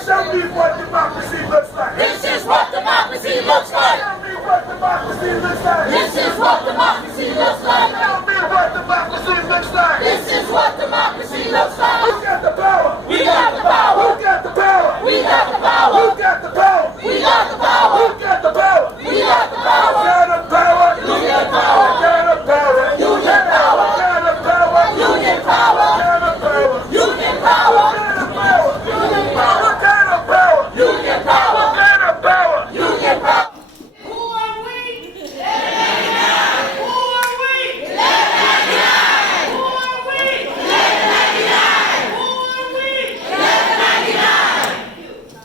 Show me what democracy looks like. This is what democracy looks like. Show me what democracy looks like. This is what democracy looks like. Show me what democracy looks like. This is what democracy looks like. Who got the power? We got the power. Who got the power? We got the power. Who got the power? We got the power. Who got the power? We got the power. Got the power. Union power. Got the power. Union power. Got the power. Union power. Got the power. Union power. Got the power. Union power. Got the power. Union power. Got the power. Union power. Who are we? Who are we? Who are we?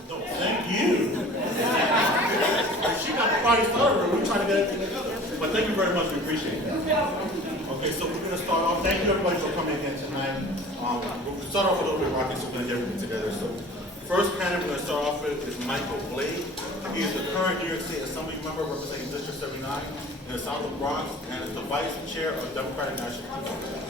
No, thank you. She got the party started. We're trying to get everything together. But thank you very much. We appreciate that. Okay, so we're going to start off. Thank you, everybody, for coming again tonight. We'll start off a little bit rocky, so we're going to get everything together. So, first candidate we're going to start off with is Michael Blake. He is the current New York State Assembly member representing District 79 in the South of the Bronx, and is the vice chair of the Democratic National Convention.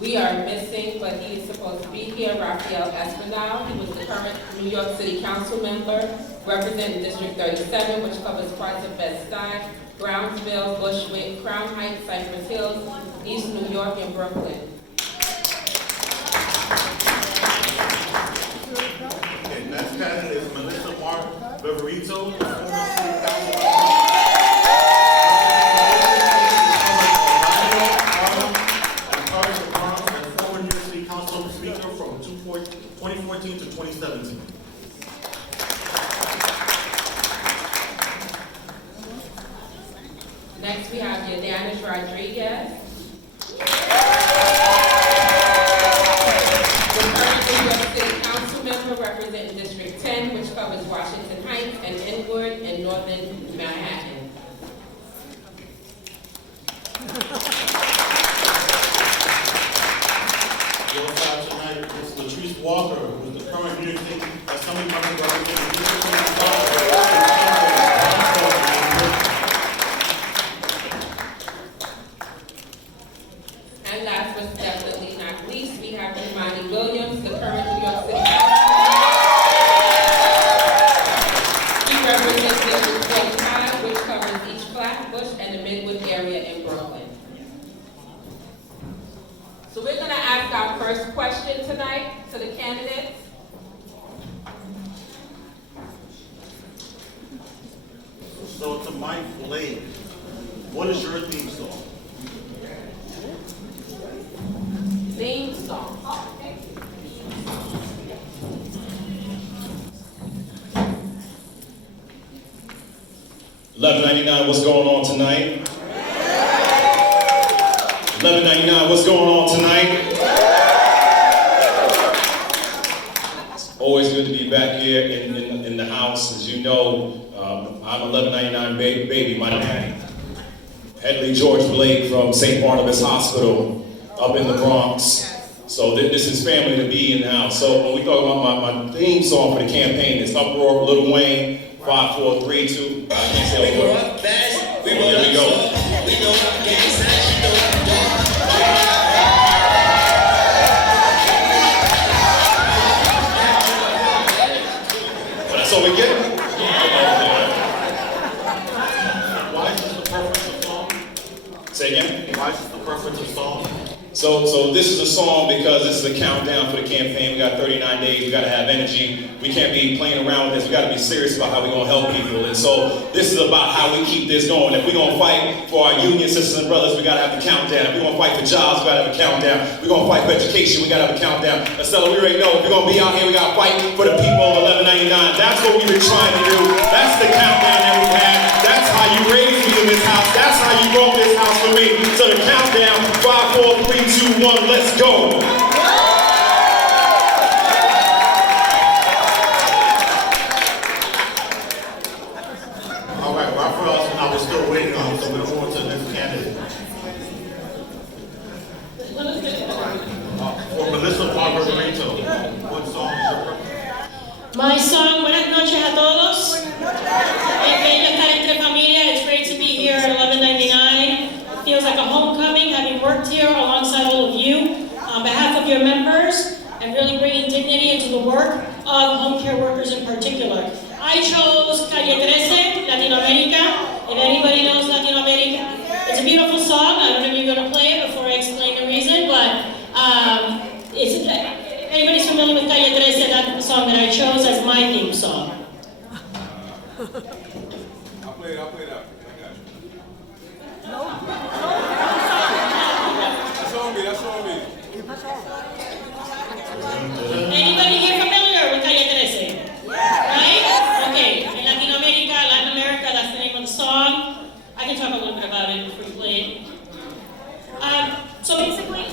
We are missing, but he is supposed to be here, Raphael Espinal. He was the current New York City Council member representing District 37, which covers parts of Bed-Stuy, Brownsville, Bushwick, Crown Heights, Cypress Hills, East New York, and Brooklyn. Okay, next candidate is Melissa Mark-Viverito, former city council speaker from 2014 to 2017. Next, we have Yadanis Rodriguez. The current New York City Council member representing District 10, which covers Washington Heights and Inwood and Northern Manhattan. Tonight is Latrice Walker, who is the current New York State Assembly member representing District 25. And last but definitely not least, we have Imani Williams, the current New York City Council. He represents District 25, which covers East Flatbush and the Midwood area in Brooklyn. So we're going to ask our first question tonight to the candidates. So to Mike Blake, what is your theme song? Theme song. $11.99, what's going on tonight? $11.99, what's going on tonight? It's always good to be back here in the house. As you know, I'm $11.99 baby, my daddy. Hedley George Blake from St. Barnabas Hospital up in the Bronx. So this is family to be in the house. So when we talk about my theme song for the campaign, it's Uproar, Lil Wayne, 5, 4, 3, 2. I can't say We were up fast, we were there we go. up we know our gang signs, you know our dog. But that's all we get. Why is this the preference of song? Say again? Why is this the preference of song? So this is a song because this is a countdown for the campaign. We got 39 days. We got to have energy. We can't be playing around with this. We got to be serious about how we're going to help people. And so this is about how we keep this going. If we're going to fight for our union sisters and brothers, we got to have the countdown. If we're going to fight for jobs, we got to have a countdown. If we're going to fight for education, we got to have a countdown. Estella, we already know if we're going to be out here, we got to fight for the people on $11.99. That's what we've been trying to do. That's the countdown that we have. That's how you raised me in this house. That's how you broke this house for me. So the countdown, 5, 4, 3, 2, 1, let's go. All right, Raphael, I was still waiting on him, so we're going to the next candidate. For Melissa Mark-Viverito, what song is your preference? My song, buenas noches a todos. Es bello estar entre familia. I'll play it after. I got you. That's on me, that's on me. Anybody here familiar with Calle 13? Right? Okay. In Latin America, that's the name of the song. I can talk a little bit about it before we play it. So basically,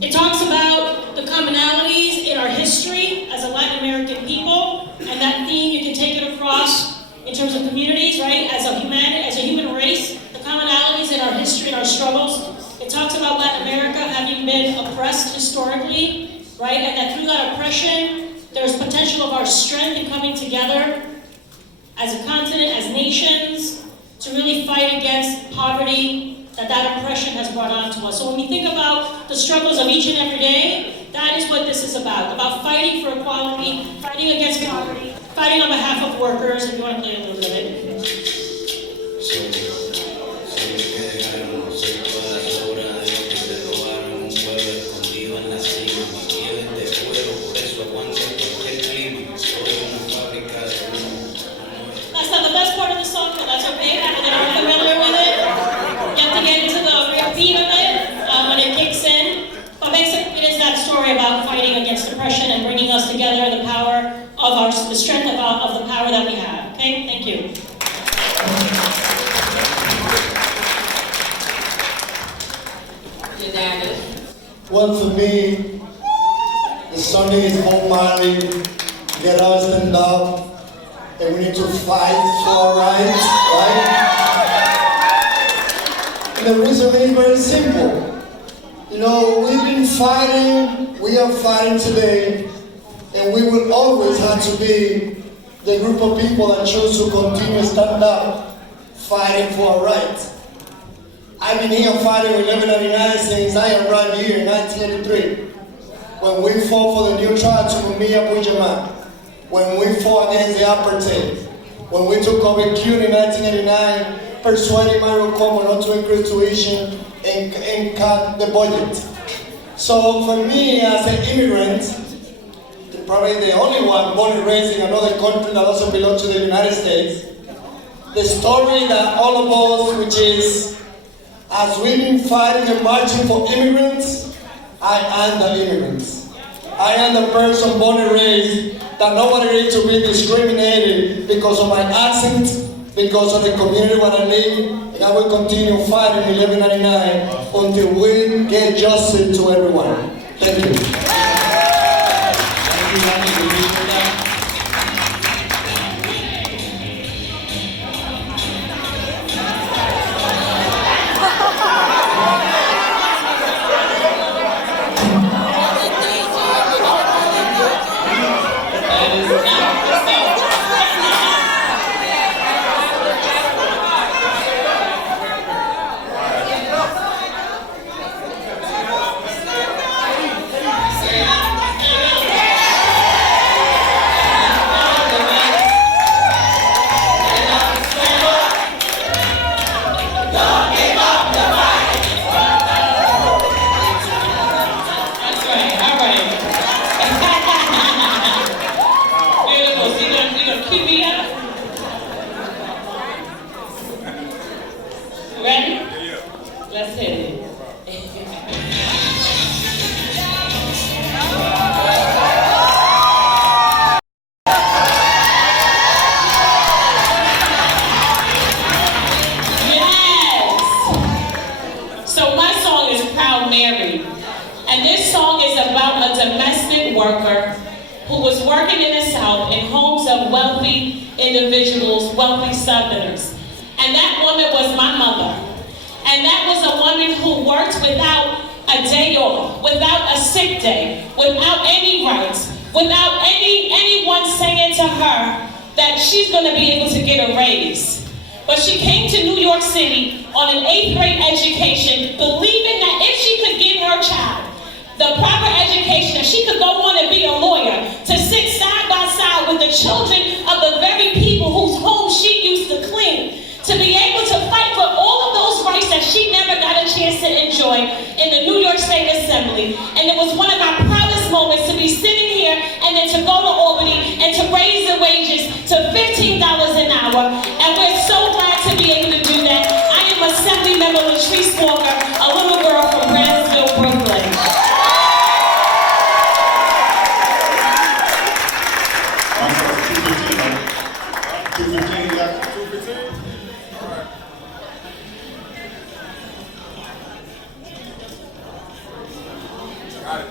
it talks about the commonalities in our history as a Latin American people, and that theme you can take it across in terms of communities, right? As a human race, the commonalities in our history and our struggles. It talks about Latin America having been oppressed historically, right? And that through that oppression, there's potential of our strength in coming together as a continent, as nations, to really fight against poverty that oppression has brought on to us. So when we think about the struggles of each and every day, that is what this is about fighting for equality, fighting against poverty, fighting on behalf of workers. If you want to play a little bit of it. That's not the best part of the song, but that's okay. And then I'm familiar with it. You have to get into the real beat of it when it kicks in. But basically, it is that story about fighting against oppression and bringing us together, the power of the strength of the power that we have. Okay, thank you. Well, for me, the Sunday is Bob Marley, get up, stand up, and we need to fight for our rights, right? And the reason is very simple. You know, we've been fighting, we are fighting today, and we will always have to be the group of people that choose to continue to stand up, fighting for our rights. I've been here fighting with 1199 since I arrived here in 1983. When we fought for the neutrality to Mumia Pujama, when we fought against the apartheid, when we took over Cuba in 1989, persuading Mario Cuomo not to increase tuition and cut the budget. So for me as an immigrant, probably the only one born and raised in another country that doesn't belong to the United States, the story that all of us, which is, as we've been fighting and marching for immigrants, I am the immigrants. I am the person born and raised that nobody needs to be discriminated because of my accent, because of the community where I live, and I will continue fighting 1199 until we get justice to everyone. Thank you. Ready? Let's hit it. So my song is Proud Mary. And this song is about a domestic worker who was working in the South in homes of wealthy individuals, wealthy Southerners. And that woman was my mother. And that was a woman who worked without a day off, without a sick day, without any rights, without anyone saying to her that she's going to be able to get a raise. But she came to New York City on an 8th grade education, believing that if she could give her child the proper education, if she could go on and be a lawyer, to sit side by side with the children of the very people whose homes she used to clean, to be able to fight for all of those rights that she never got a chance to enjoy in the New York State Assembly. And it was one of my proudest moments to be sitting here and then to go to Albany and to raise the wages to $15 an hour. And we're so glad to be Kendall Latrice Walker, a little girl from Brownsville, Brooklyn. I'm sorry, 215, 215, you got 215? All right. Got it.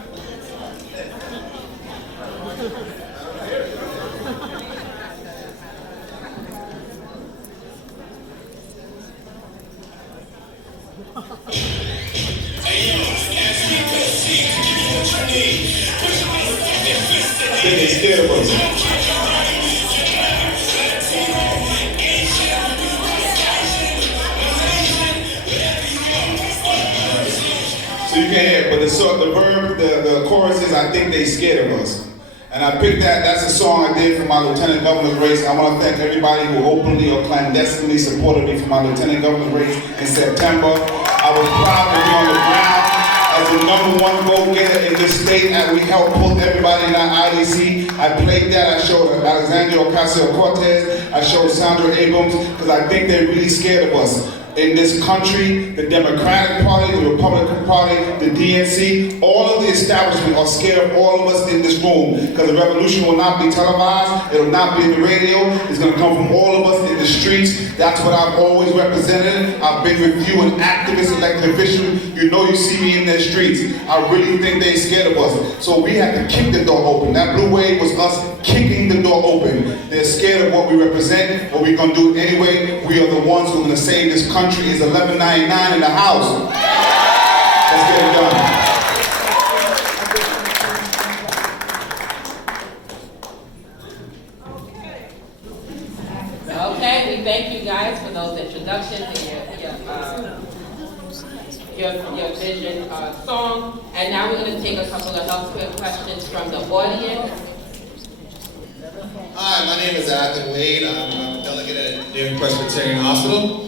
I think they scared of us. So you can't hear, but the verb, the chorus is, I think they scared of us. And I picked that's a song I did for my lieutenant governor's race. I want to thank everybody who openly or clandestinely supported me for my lieutenant governor's race in September. I was proud to be on the ground as the #1 vote getter in this state, and we helped pull everybody in that IDC. I played that, I showed Alexandria Ocasio-Cortez, I showed Sandra Abrams, because I think they're really scared of us. In this country, the Democratic Party, the Republican Party, the DNC, all of the establishment are scared of all of us in this room, because the revolution will not be televised, it will not be in the radio, it's going to come from all of us in the streets. That's what I've always represented. I've been with you, an activist, elected official. You know you see me in the streets. I really think they're scared of us. So we have to kick the door open. That blue wave was us kicking the door open. They're scared of what we represent, but we're going to do it anyway. We are the ones who are going to save this country. Is 1199 in the house. Let's get it done. Okay, we thank you guys for those introductions and your vision song. And now we're going to take a couple of healthcare questions from the audience. Hi, my name is Athan Wade. I'm a delegate at David Presbyterian Hospital.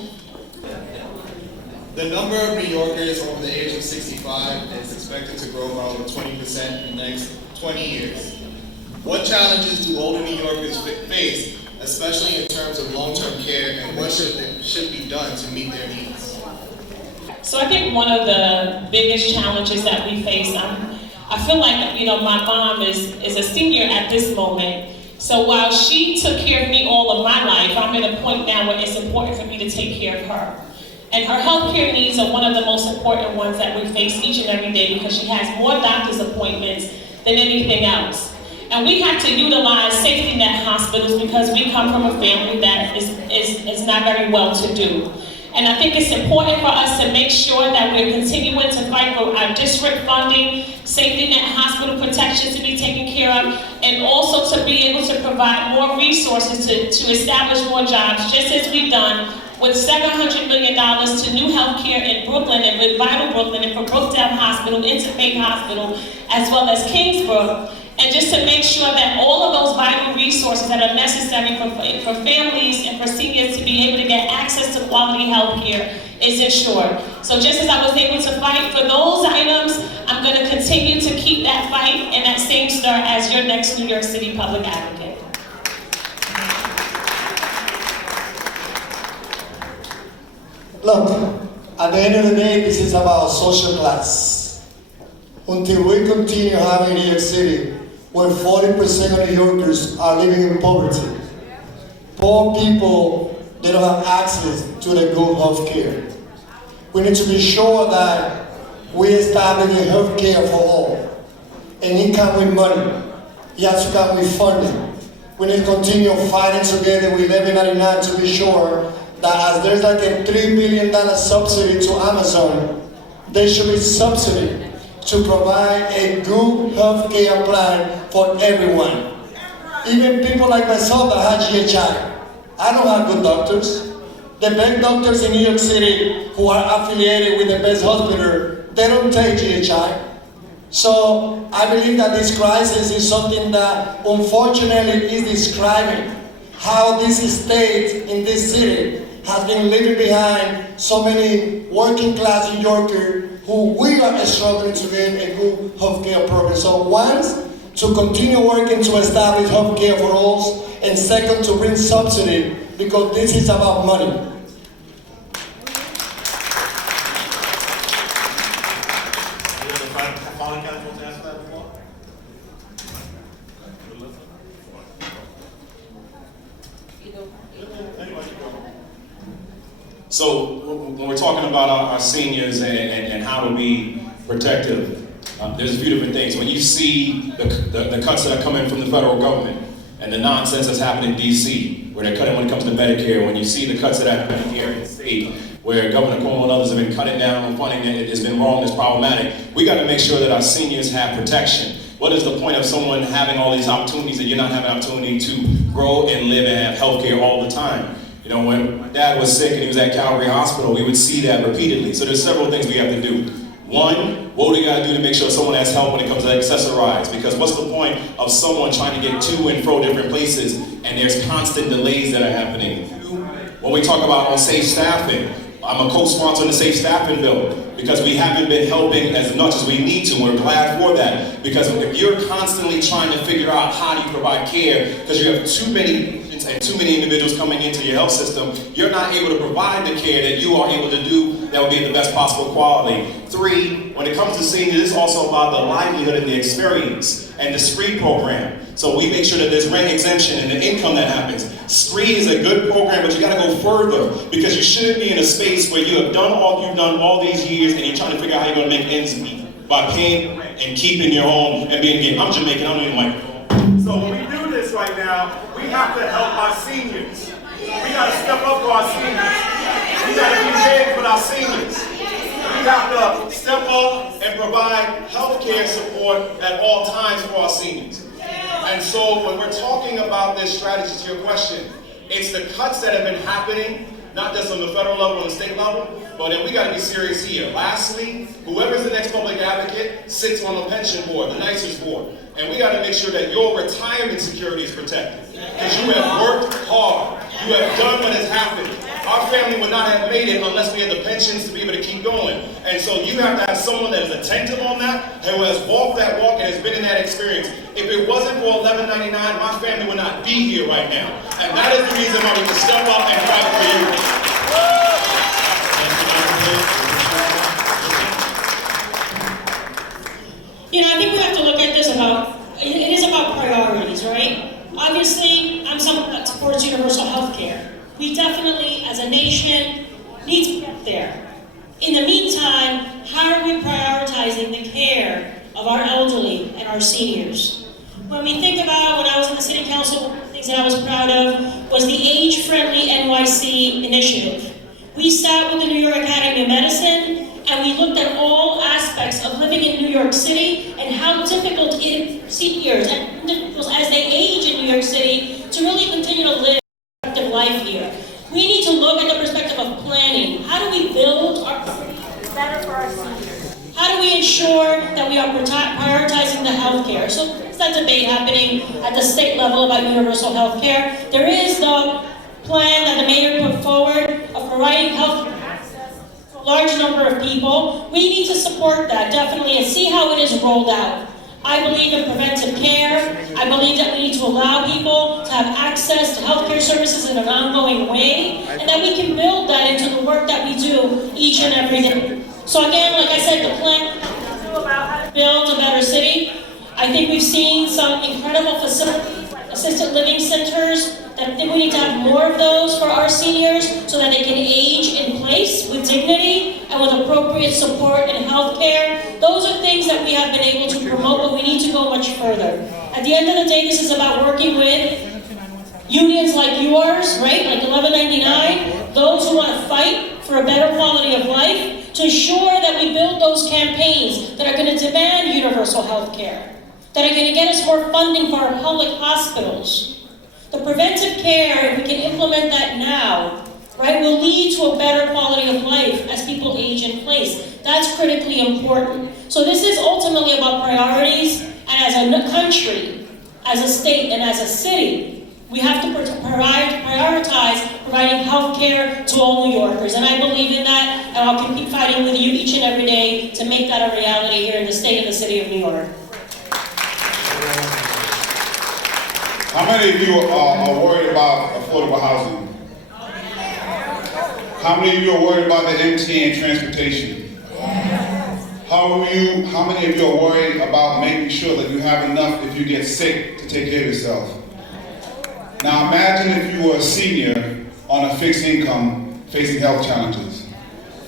The number of New Yorkers over the age of 65 is expected to grow by over 20% in the next 20 years. What challenges do older New Yorkers face, especially in terms of long-term care, and what should be done to meet their needs? So I think one of the biggest challenges that we face, I feel like, my mom is a senior at this moment. So while she took care of me all of my life, I'm at a point now where it's important for me to take care of her. And her healthcare needs are one of the most important ones that we face each and every day, because she has more doctor's appointments than anything else. And we have to utilize safety net hospitals because we come from a family that is not very well to do. And I think it's important for us to make sure that we're continuing to fight for our district funding, safety net hospital protections to be taken care of, and also to be able to provide more resources to establish more jobs, just as we've done with $700 million to new healthcare in Brooklyn and with Vital Brooklyn and for Brookdale Hospital, Interfaith Hospital, as well as Kingsbrook. And just to make sure that all of those vital resources that are necessary for families and for seniors to be able to get access to quality health care is ensured. So just as I was able to fight for those items, I'm going to continue to keep that fight and that same stir as your next New York City public advocate. Look, at the end of the day, this is about social class. Until we continue having New York City, where 40% of New Yorkers are living in poverty, poor people, they don't have access to the good health care. We need to be sure that we establish health care for all. And it comes with money. It has to come with funding. We need to continue fighting together with 1199 to be sure that as there's like a $3 billion subsidy to Amazon, there should be subsidy to provide a good health care plan for everyone. Even people like myself that have GHI. I don't have good doctors. The best doctors in New York City who are affiliated with the best hospital, they don't take GHI. So I believe that this crisis is something that unfortunately is describing how this state in this city has been leaving behind so many working class New Yorkers who we are struggling to get a good healthcare program. So one, to continue working to establish healthcare for all, and second, to bring subsidy, because this is about money. So when we're talking about our seniors and how to be protective, there's a few different things. When you see the cuts that are coming from the federal government and the nonsense that's happening in DC, where they're cutting when it comes to Medicare, when you see the cuts that are happening here in the state, where Governor Cuomo and others have been cutting down on funding that has been wrong, it's problematic, we got to make sure that our seniors have protection. What is the point of someone having all these opportunities and you're not having an opportunity to grow and live and have health care all the time? You know, when my dad was sick and he was at Calvary Hospital, we would see that repeatedly. So there's several things we have to do. One, what do we got to do to make sure someone has help when it comes to accessorize? Because what's the point of someone trying to get to and fro different places and there's constant delays that are happening? When we talk about unsafe staffing, I'm a co-sponsor on the safe staffing bill because we haven't been helping as much as we need to. We're glad for that because if you're constantly trying to figure out how do you provide care because you have too many patients and too many individuals coming into your health system, you're not able to provide the care that you are able to do that will be the best possible quality. Three, when it comes to seniors, it's also about the livelihood and the experience and the SCREE program. So we make sure that there's rent exemption and the income that happens. SCREE is a good program, but you gotta go further because you shouldn't be in a space where you have done all these years and you're trying to figure out how you're gonna make ends meet by paying rent and keeping your home and being gay. I'm Jamaican, I don't even like it. So when we do this right now, we have to help our seniors. We got to step up for our seniors. We got to be big with our seniors. We have to step up and provide health care support at all times for our seniors. And so when we're talking about this strategy, to your question, it's the cuts that have been happening, not just on the federal level and the state level, but then we got to be serious here. Lastly, whoever's the next public advocate sits on the pension board, the NYSERS board. And we got to make sure that your retirement security is protected. Because you have worked hard. You have done what has happened. Our family would not have made it unless we had the pensions to be able to keep going. And so you have to have someone that is attentive on that, who has walked that walk and has been in that experience. If it wasn't for $11.99, my family would not be here right now. And that is the reason why we can step up and fight for you. You know, I think we have to look at this it is about priorities, right? Obviously, I'm someone that supports universal health care. We definitely, as a nation, need to get there. In the meantime, how are we prioritizing the care of our elderly and our seniors? When we think about when I was in the city council, one of the things that I was proud of was the age-friendly NYC initiative. We sat with the New York Academy of Medicine and we looked at all aspects of living in New York City and how difficult it is for seniors and individuals as they age in New York City to really continue to live a productive life here. We need to look at the perspective of planning. How do we build our city better for our seniors? How do we ensure that we are prioritizing the health care? So there's that debate happening at the state level about universal health care. There is the plan that the mayor put forward of providing health access to a large number of people. We need to support that, definitely, and see how it is rolled out. I believe in preventive care. I believe that we need to allow people to have access to healthcare services in an ongoing way, and that we can build that into the work that we do each and every day. So again, like I said, the plan about how to build a better city. I think we've seen some incredible facilities, like assisted living centers, that I think we need to have more of those for our seniors so that they can age in place with dignity and with appropriate support and health care. Those are things that we have been able to promote, but we need to go much further. At the end of the day, this is about working with unions like yours, right, like $11.99, those who want to fight for a better quality of life, to ensure that we build those campaigns that are going to demand universal health care, that are going to get us more funding for our public hospitals. The preventive care, if we can implement that now, right, will lead to a better quality of life as people age in place. That's critically important. So this is ultimately about priorities, and as a country, as a state, and as a city, we have to prioritize providing health care to all New Yorkers. And I believe in that, and I'll keep fighting with you each and every day to make that a reality here in the state and the city of New York. How many of you are worried about affordable housing? How many of you are worried about the MTA and transportation? How many of you are worried about making sure that you have enough if you get sick to take care of yourself? Now imagine if you were a senior on a fixed income facing health challenges.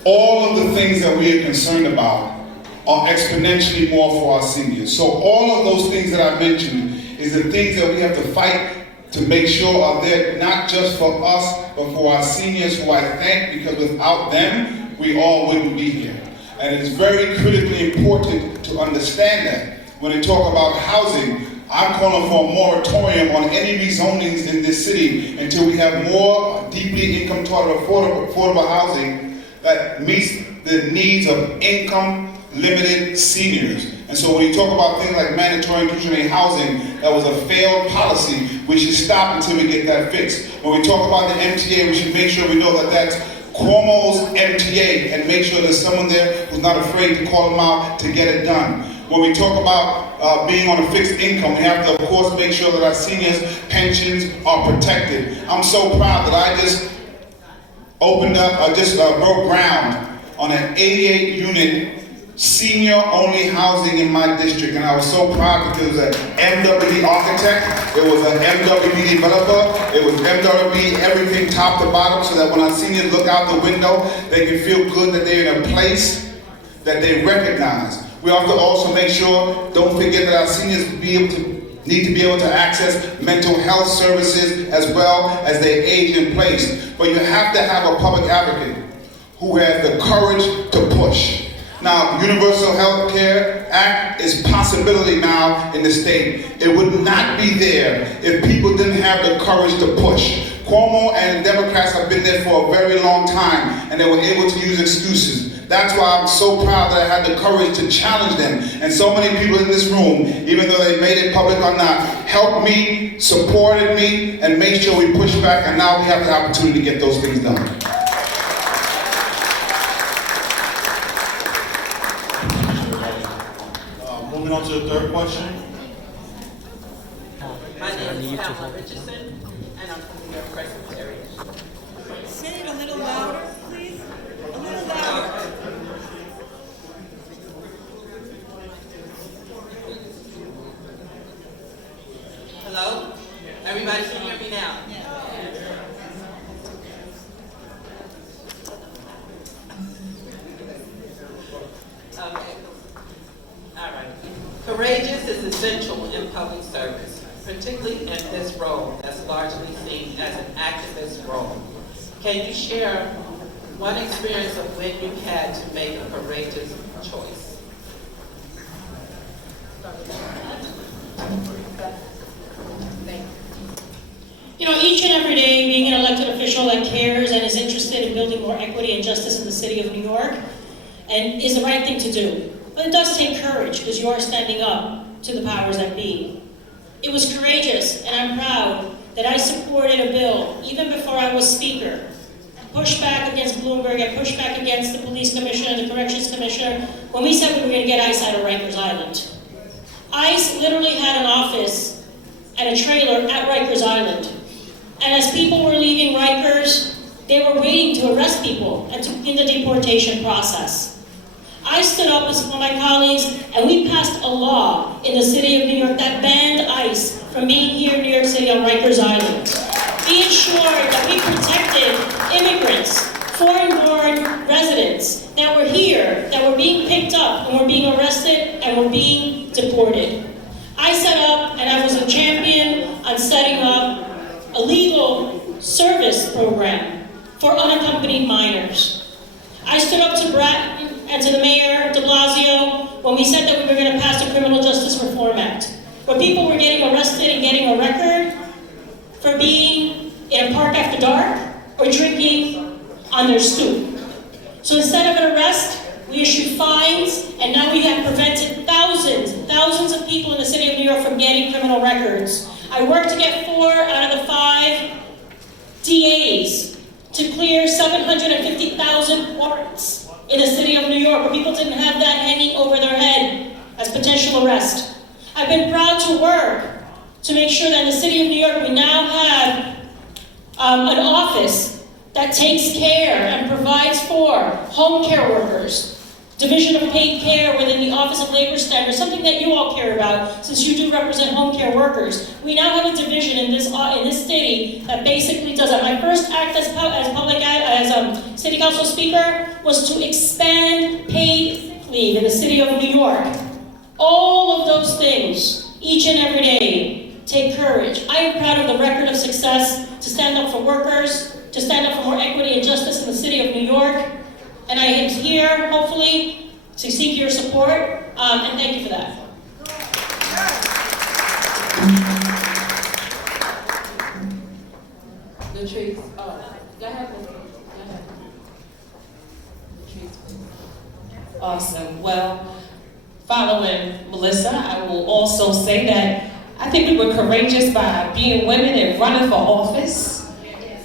All of the things that we are concerned about are exponentially more for our seniors. So all of those things that I mentioned is the things that we have to fight to make sure are there not just for us, but for our seniors who I thank, because without them, we all wouldn't be here. And it's very critically important to understand that. When they talk about housing, I'm calling for a moratorium on any rezonings in this city until we have more deeply income tolerant affordable housing that meets the needs of income limited seniors. And so when you talk about things like mandatory inclusionary housing, that was a failed policy. We should stop until we get that fixed. When we talk about the MTA, we should make sure we know that that's Cuomo's MTA and make sure there's someone there who's not afraid to call them out to get it done. When we talk about being on a fixed income, we have to, of course, make sure that our seniors' pensions are protected. I'm so proud that I just broke ground on an 88-unit senior-only housing in my district, and I was so proud because it was an MWD architect, it was an MWD developer, it was MWD everything top to bottom, so that when our seniors look out the window, they can feel good that they're in a place that they recognize. We have to also make sure, don't forget that our seniors need to be able to access mental health services as well as they age in place. But you have to have a public advocate who has the courage to push. Now, Universal Health Care Act is possibility now in the state. It would not be there if people didn't have the courage to push. Cuomo and Democrats have been there for a very long time, and they were able to use excuses. That's why I'm so proud that I had the courage to challenge them. And so many people in this room, even though they made it public or not, helped me, supported me, and made sure we pushed back, and now we have the opportunity to get those things done. Moving on to the third question. My name is Pamela Richardson, and I'm from the New York Presence area. Say it a little louder, please. A little louder. Hello? Everybody can hear me now? Okay. All right. Courageous is essential in public service, particularly in this role that's largely seen as an activist role. Can you share one experience of when you had to make a courageous choice? You know, each and every day, being an elected official that cares and is interested in building more equity and justice in the city of New York, and is the right thing to do. But it does take courage, because you are standing up to the powers that be. It was courageous, and I'm proud that I supported a bill, even before I was speaker, pushed back against Bloomberg, and pushed back against the police commissioner and the corrections commissioner, when we said we were going to get ICE out of Rikers Island. ICE literally had an office and a trailer at Rikers Island. And as people were leaving Rikers, they were waiting to arrest people and to begin the deportation process. I stood up with some of my colleagues, and we passed a law in the city of New York that banned ICE from being here in New York City on Rikers Island. We ensured that we protected immigrants, foreign-born residents that were here, that were being picked up and were being arrested and were being deported. I set up, and I was a champion on setting up a legal service program for unaccompanied minors. I stood up to Bratton and to the mayor, de Blasio, when we said that we were going to pass the Criminal Justice Reform Act, where people were getting arrested and getting a record for being in a park after dark or drinking on their stoop. So instead of an arrest, we issued fines, and now we have prevented thousands of people in the city of New York from getting criminal records. I worked to get 4 out of the 5 DAs to clear 750,000 warrants in the city of New York, where people didn't have that hanging over their head as potential arrest. I've been proud to work to make sure that in the city of New York we now have an office that takes care and provides for home care workers, Division of Paid Care within the Office of Labor Standards, something that you all care about since you do represent home care workers. We now have a division in this city that basically does that. My first act as city council speaker was to expand paid leave in the city of New York. All of those things, each and every day, take courage. I am proud of the record of success to stand up for workers, to stand up for more equity and justice in the city of New York. And I am here, hopefully, to seek your support, and thank you for that. Latrice, go ahead, Ms. Go ahead. Latrice, please. Awesome. Well, following Melissa, I will also say that I think we were courageous by being women and running for office.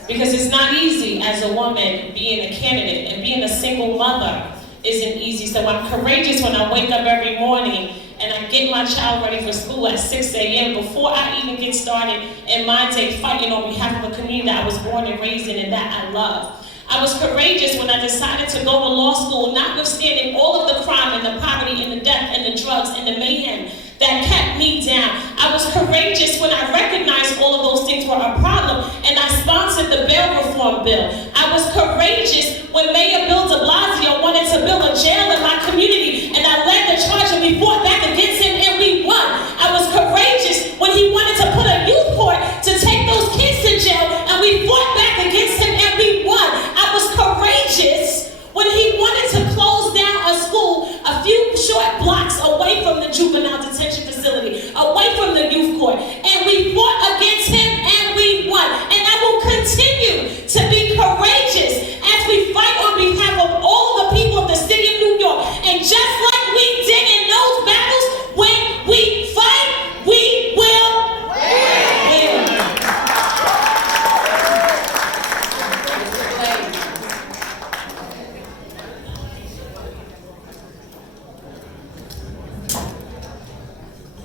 Because it's not easy as a woman being a candidate, and being a single mother isn't easy. So I'm courageous when I wake up every morning and I get my child ready for school at 6 a.m. before I even get started in my day fighting on behalf of a community that I was born and raised in and that I love. I was courageous when I decided to go to law school, notwithstanding all of the crime and the poverty and the death and the drugs and the mayhem that kept me down. I was courageous when I recognized all of those things were a problem and I sponsored the bail reform bill. I was courageous when Mayor Bill de Blasio wanted to build a jail in my community and I led the charge and we fought back against him and we won. I was courageous when he wanted to put a youth court to take those kids to jail and we fought back against him and we won. I was courageous when he wanted to close down a school a few short blocks away from the juvenile detention facility, away from the youth court. And we fought against him and we won. And I will continue to be courageous as we fight on behalf of all the people of the city of New York. And just like we did in those battles, when we fight, we will win.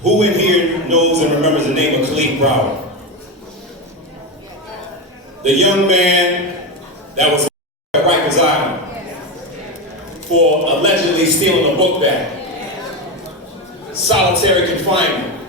Who in here knows and remembers the name of Khalid Browder? The young man that was at Rikers Island for allegedly stealing a book bag, solitary confinement,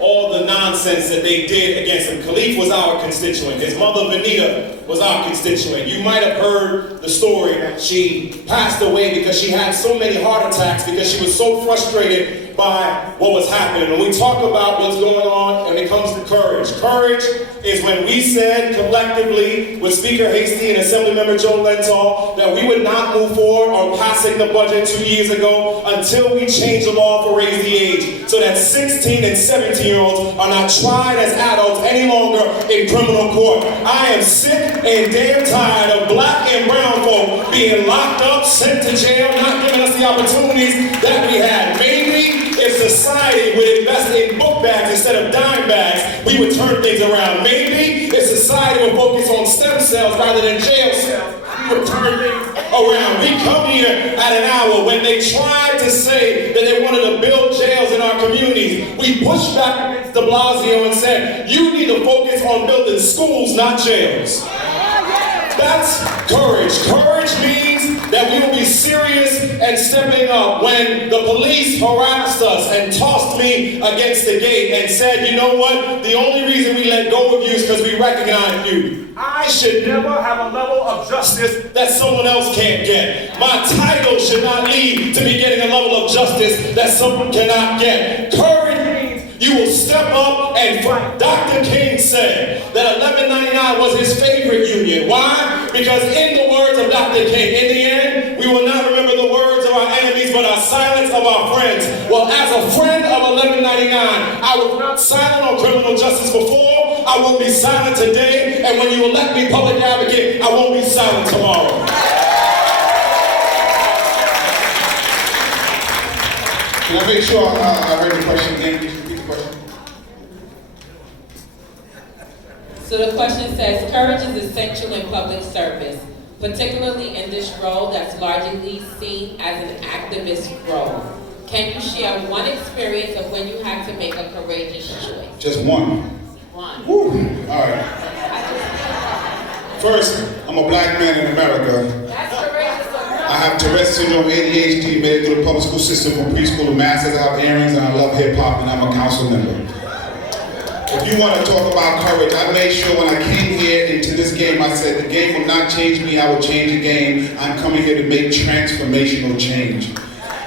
all the nonsense that they did against him. Khalif was our constituent. His mother, Vanita, was our constituent. You might have heard the story that she passed away because she had so many heart attacks because she was so frustrated by what was happening. When we talk about what's going on and it comes to courage, courage is when we said collectively with Speaker Hastie and Assemblymember Joe Lental that we would not move forward on passing the budget 2 years ago until we change the law for raise the age so that 16 and 17-year-olds are not tried as adults any longer in criminal court. I am sick and damn tired of black and brown folk being locked up, sent to jail, not giving us the opportunities that we had. Maybe if society would invest in book bags instead of dime bags, we would turn things around. Maybe if society would focus on stem cells rather than jail cells, we would turn things around. We come here at an hour when they tried to say that they wanted to build jails in our communities. We pushed back against de Blasio and said, you need to focus on building schools, not jails. That's courage. Courage means that we will be serious and stepping up. When the police harassed us and tossed me against the gate and said, you know what, the only reason we let go of you is because we recognize you. I should never have a level of justice that someone else can't get. My title should not lead to me getting a level of justice that someone cannot get. Courage means you will step up and fight. Dr. King said that 1199 was his favorite union. Why? Because in the words of Dr. King, in the end, we will not remember the words of our enemies, but our silence of our friends. Well, as a friend of 1199, I was not silent on criminal justice before. I won't be silent today. And when you elect me public advocate, I won't be silent tomorrow. Can I make sure I heard the question again? Please repeat the question. So the question says, courage is essential in public service, particularly in this role that's largely seen as an activist role. Can you share one experience of when you had to make a courageous choice? Just one. One. Woo. All right. First, I'm a black man in America. That's courageous. I have Tourette's syndrome, ADHD, made it through the public school system from preschool to masters. I have earrings and I love hip hop and I'm a council member. If you want to talk about courage, I made sure when I came here into this game, I said the game will not change me, I will change the game. I'm coming here to make transformational change.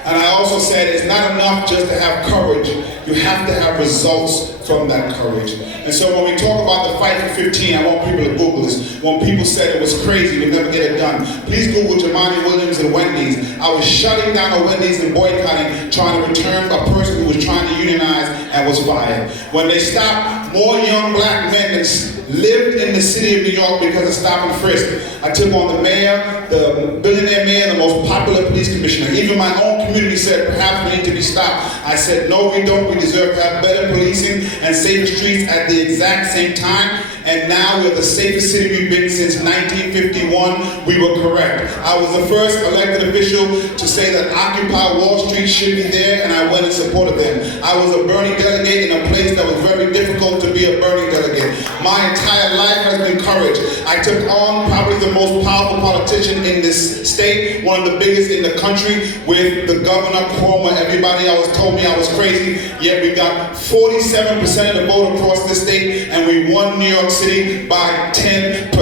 And I also said it's not enough just to have courage, you have to have results from that courage. And so when we talk about the fight for 15, I want people to Google this. When people said it was crazy, we'd never get it done, please Google Jamani Williams and Wendy's. I was shutting down a Wendy's and boycotting, trying to return a person who was trying to unionize and was fired. When they stopped more young black men that lived in the city of New York because of stop and frisk, I took on the mayor, the billionaire mayor, the most popular police commissioner. Even my own community said perhaps we need to be stopped. I said no, we don't. We deserve to have better policing and safer streets at the exact same time. And now we're the safest city we've been since 1951. We were correct. I was the first elected official to say that Occupy Wall Street should be there, and I went and supported them. I was a Bernie delegate in a place that was very difficult to be a Bernie delegate. My entire life has been courage. I took on probably the most powerful politician in this state, one of the biggest in the country, with the governor, Cuomo. Everybody else told me I was crazy, yet we got 47% of the vote across this state, and we won New York City by 10%.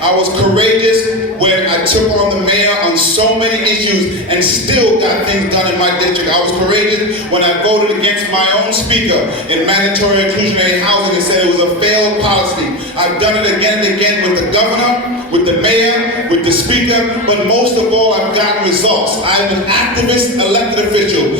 I was courageous when I took on the mayor on so many issues and still got things done in my district. I was courageous when I voted against my own speaker in mandatory inclusionary housing and said it was a failed policy. I've done it again and again with the governor, with the mayor, with the speaker, but most of all, I've gotten results. I'm an activist, elected official.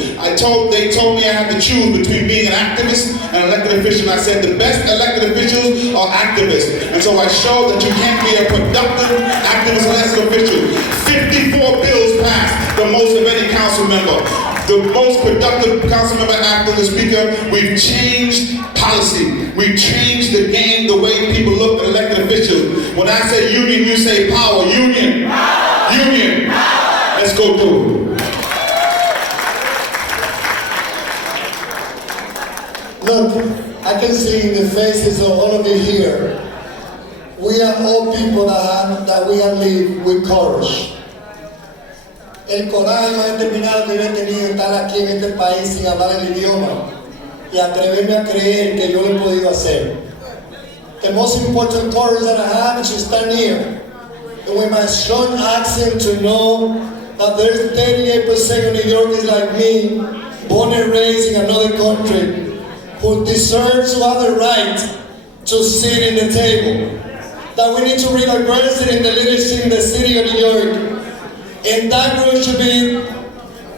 They told me I had to choose between being an activist and an elected official. And I said the best elected officials are activists. And so I showed that you can't be a productive activist elected official. 54 bills passed, the most of any council member. The most productive council member after the speaker. We've changed policy. We've changed the game, the way people look at elected officials. When I say union, you say power. Union. Power. Union. Power. Let's go do it. Look, I can see in the faces of all of you here, we are all people that we have lived with courage. El coraje más determinado que yo he tenido estar aquí en este país sin hablar el idioma y atreverme a creer que yo lo he podido hacer. The most important courage that I have is to stand here and with my strong accent to know that there's 38% of New Yorkers like me, born and raised in another country, who deserves to have the right to sit in the table. That we need to reverse it in the leadership in the city of New York. And that group should be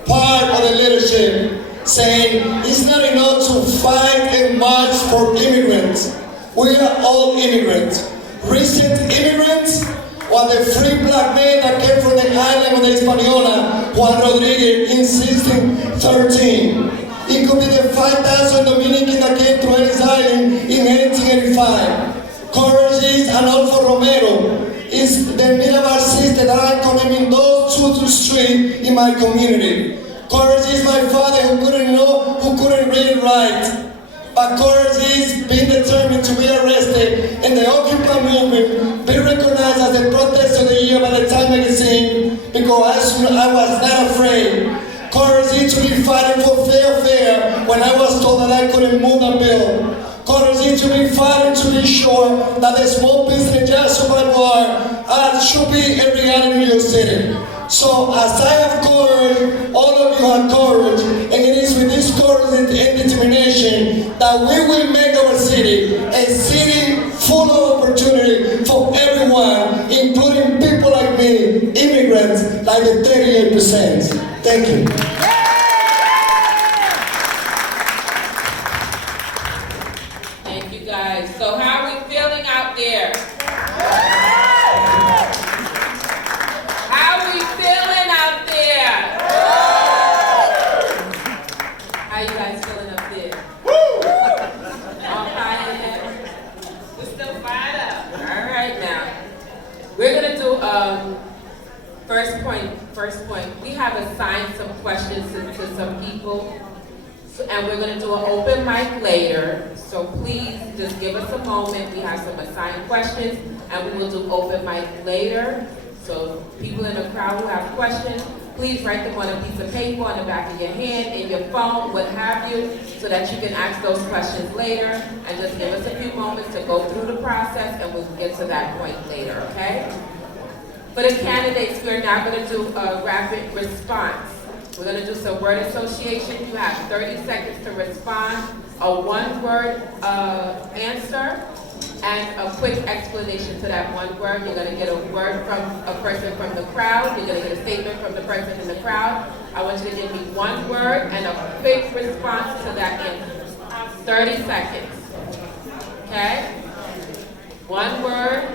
part of the leadership, saying it's not enough to fight and march for immigrants. We are all immigrants. Recent immigrants or the free black man that came from the island of the Hispaniola, Juan Rodriguez, in 1613. It could be the 5,000 Dominicans that came to Ellis Island in 1885. Courage is Anolfo Romero. It's the Mirabar sister that I'm condemning those two streets in my community. Courage is my father who couldn't read and write. But courage is being determined to be arrested in the Occupy movement, be recognized as a protest of the year by the Time magazine, because I was not afraid. Courage is to be fighting for fair when I was told that I couldn't move the bill. Courage is to be fighting to be sure that the small business just survival should be a reality in New York City. So as I have courage, all of you have courage, and it is with this courage and determination that we will make our city a city full of opportunity for everyone, including people like me, immigrants, like the 38%. Thank you. Thank you guys. So how are we feeling out there? How are we feeling out there? How you guys feeling up there? All fired up? We're still fired up. All right now. We're gonna do first point. We have assigned some questions to some people. And we're going to do an open mic later, so please just give us a moment. We have some assigned questions, and we will do open mic later. So So people in the crowd who have questions, please write them on a piece of paper, on the back of your hand, in your phone, what have you, so that you can ask those questions later, and just give us a few moments to go through the process, and we'll get to that point later, okay? For the candidates, we're now going to do a rapid response. We're going to do some word association. You have 30 seconds to respond, a one-word answer, and a quick explanation to that one word. You're going to get a word from a person from the crowd. You're going to get a statement from the person in the crowd. I want you to give me one word and a quick response to that answer. 30 seconds. Okay? One word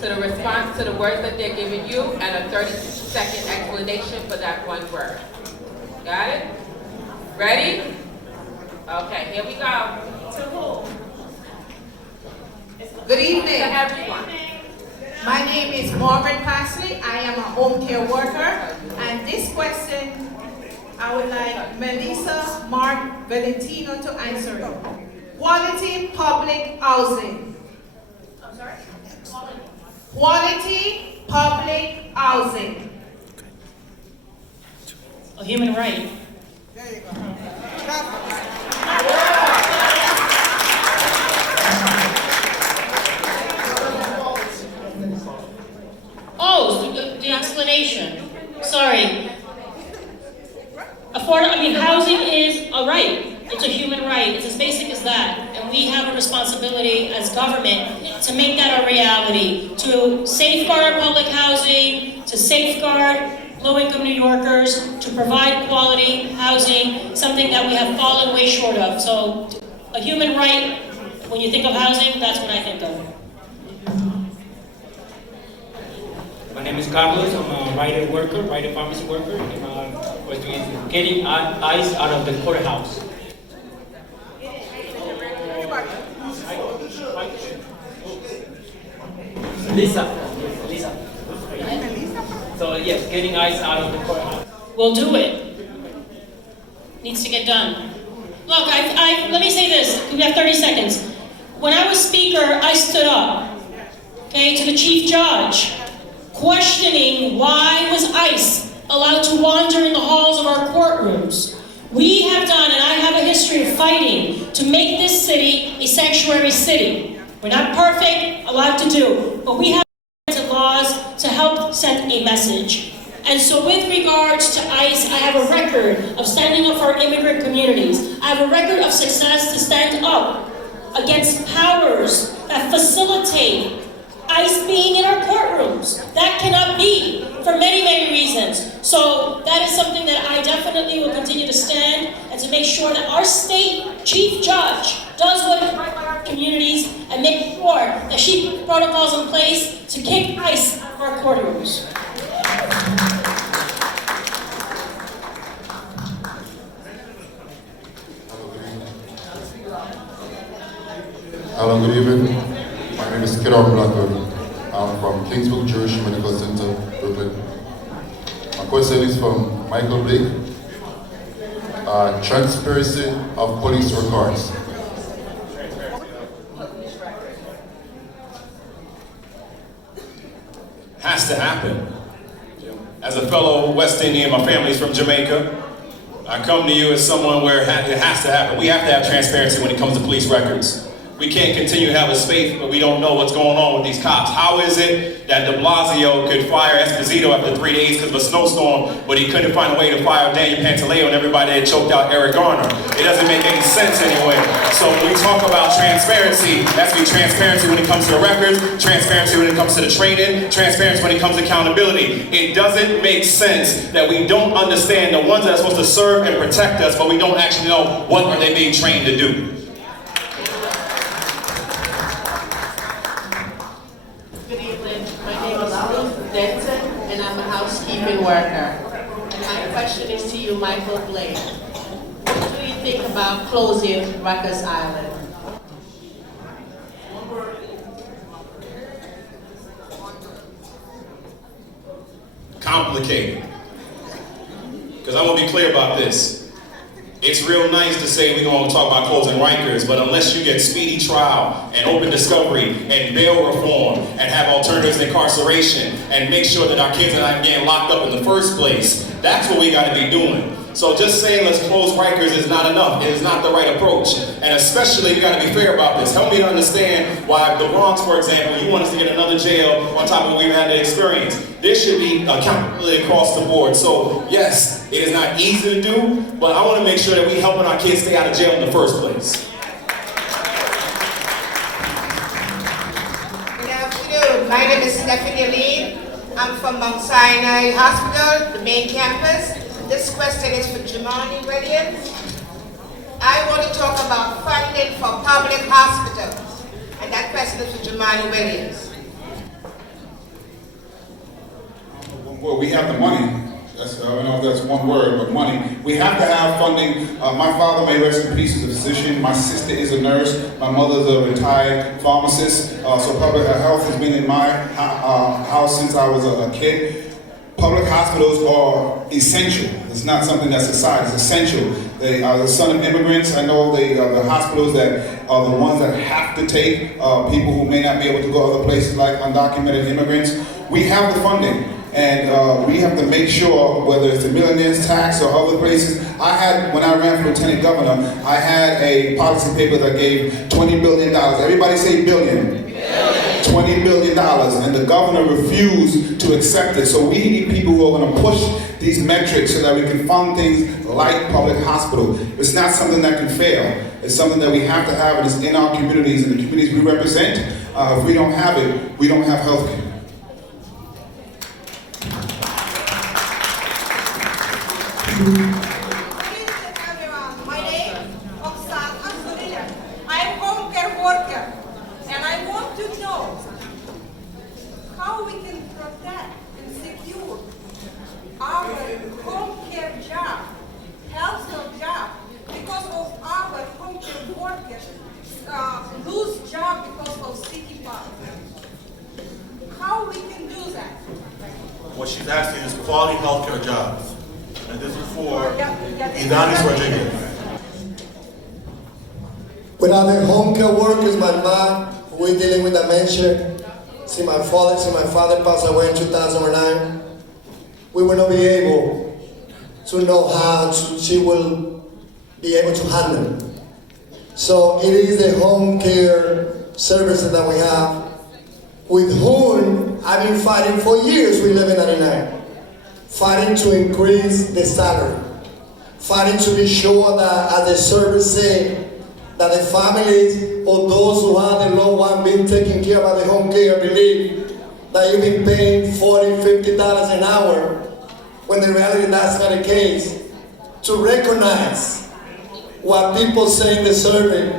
to the response to the words that they're giving you, and a 30-second explanation for that one word. Got it? Ready? Okay, here we go. To who? Good evening to everyone. My name is Margaret Pasley. I am a home care worker. And this question, I would like Melissa Mark-Viverito to answer it. Quality public housing. I'm sorry? Quality public housing. A human right. There you go. Oh, the explanation. Sorry. Housing is a right. It's a human right. It's as basic as that. And we have a responsibility as government to make that a reality, to safeguard our public housing, to safeguard low-income New Yorkers, to provide quality housing, something that we have fallen way short of. So a human right, when you think of housing, that's what I think of. My name is Carlos. I'm a writer pharmacy worker, and was doing getting ice out of the courthouse. Lisa. So yes, getting ice out of the courthouse. We'll do it. Needs to get done. Look, let me say this. We have 30 seconds. When I was speaker, I stood up, okay, to the chief judge, questioning why was ICE allowed to wander in the halls of our courtrooms. We have done, and I have a history of fighting to make this city a sanctuary city. We're not perfect, a lot to do, but we have laws to help send a message. And so with regards to ICE, I have a record of standing up for our immigrant communities. I have a record of success to stand up against powers that facilitate ICE being in our courtrooms. That cannot be for many, many reasons. So that is something that I definitely will continue to stand and to make sure that our state chief judge does what is right by our communities and make sure that she puts protocols in place to kick ICE out of our courtrooms. Hello, good evening. My name is Kidon Blackwood. I'm from Kingsbrook Jewish Medical Center, Brooklyn. My question is from Michael Blake. Transparency of police records. Has to happen. As a fellow West Indian, my family's from Jamaica. I come to you as someone where it has to happen. We have to have transparency when it comes to police records. We can't continue to have a space, but we don't know what's going on with these cops. How is it that de Blasio could fire Esposito after 3 days because of a snowstorm, but he couldn't find a way to fire Daniel Pantaleo and everybody that choked out Eric Garner? It doesn't make any sense anyway. So when we talk about transparency, it has to be transparency when it comes to the records, transparency when it comes to the training, transparency when it comes to accountability. It doesn't make sense that we don't understand the ones that are supposed to serve and protect us, but we don't actually know what are they being trained to do. And I'm a housekeeping worker. And my question is to you, Michael Blake. What do you think about closing Rikers Island? Complicated. Because I want to be clear about this. It's real nice to say we're going to talk about closing Rikers, but unless you get speedy trial and open discovery and bail reform and have alternatives to incarceration and make sure that our kids are not getting locked up in the first place, that's what we got to be doing. So just saying let's close Rikers is not enough. It is not the right approach. And especially, we got to be fair about this. Help me to understand why the Bronx, for example, you want us to get another jail on top of what we've had to experience. There should be accountability across the board. So yes, it is not easy to do, but I want to make sure that we're helping our kids stay out of jail in the first place. Good afternoon. My name is Stephanie Lee. I'm from Mount Sinai Hospital, the main campus. This question is for Jumani Williams. I want to talk about funding for public hospitals. And that question is for Jumani Williams. Well, we have the money. I don't know if that's one word, but money. We have to have funding. My father, may rest in peace, is a physician. My sister is a nurse. My mother's a retired pharmacist. So public health has been in my house since I was a kid. Public hospitals are essential. It's not something that's a side, it's essential. They are the son of immigrants. I know they are the hospitals that are the ones that have to take people who may not be able to go other places like undocumented immigrants. We have the funding, and we have to make sure, whether it's the millionaire's tax or other places. When I ran for lieutenant governor, I had a policy paper that gave $20 billion. Everybody say billion. $20 billion, and the governor refused to accept it. So we need people who are going to push these metrics so that we can fund things like public hospital. It's not something that can fail. It's something that we have to have, and it's in our communities and the communities we represent. If we don't have it, we don't have health care. My name is Oksana. I am home care worker, and I want to know how we can protect and secure our home care job, healthcare job, because of our home care workers lose job because of city park. How we can do that? What she's asking is quality healthcare jobs. And this is for Idanis Rodriguez. Without the home care workers, my mom, who is dealing with dementia, since my father passed away in 2009, we will not be able to know how she will be able to handle. So it is the home care services that we have, with whom I've been fighting for years with 1199. Fighting to increase the salary, fighting to be sure that, as the service said, that the families of those who have the loved one being taken care of by the home care believe that you've been paying $40, $50 an hour, when in reality that's not the case. To recognize what people say in the survey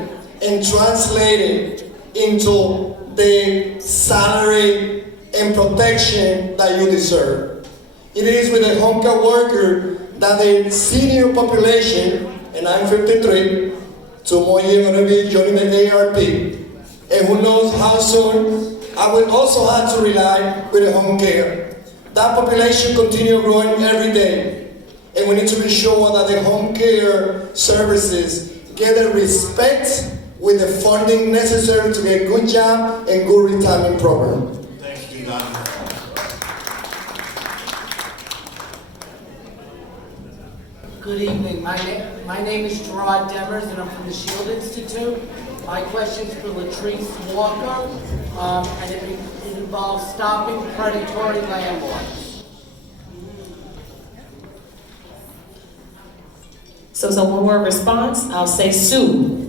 and translate it into the salary and protection that you deserve. It is with the home care worker that the senior population, and I'm 53, 2 more years I'm going to be joining the ARP, and who knows how soon I will also have to rely with the home care. That population continues growing every day, and we need to be sure that the home care services get the respect with the funding necessary to get a good job and good retirement program. Thank you, Idanis. Good evening. My name is Gerard Demers, and I'm from the Shield Institute. My question is for Latrice Walker, and it involves stopping predatory landlords. So one word response, I'll say sue.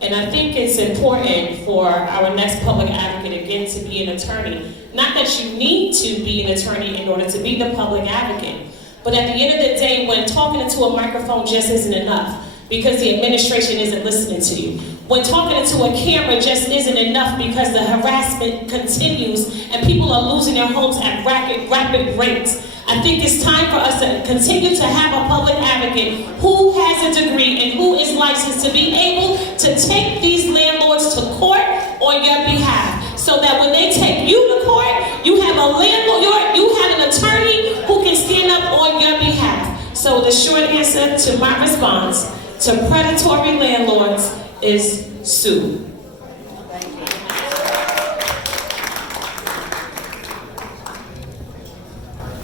And I think it's important for our next public advocate, again, to be an attorney. Not that you need to be an attorney in order to be the public advocate, but at the end of the day, when talking into a microphone just isn't enough, because the administration isn't listening to you. When talking into a camera just isn't enough, because the harassment continues and people are losing their homes at rapid rates. I think it's time for us to continue to have a public advocate who has a degree and who is licensed to be able to take these landlords to court on your behalf, so that when they take you to court, you have a landlord, you have an attorney who can stand up on your behalf. So the short answer to my response to predatory landlords is sue.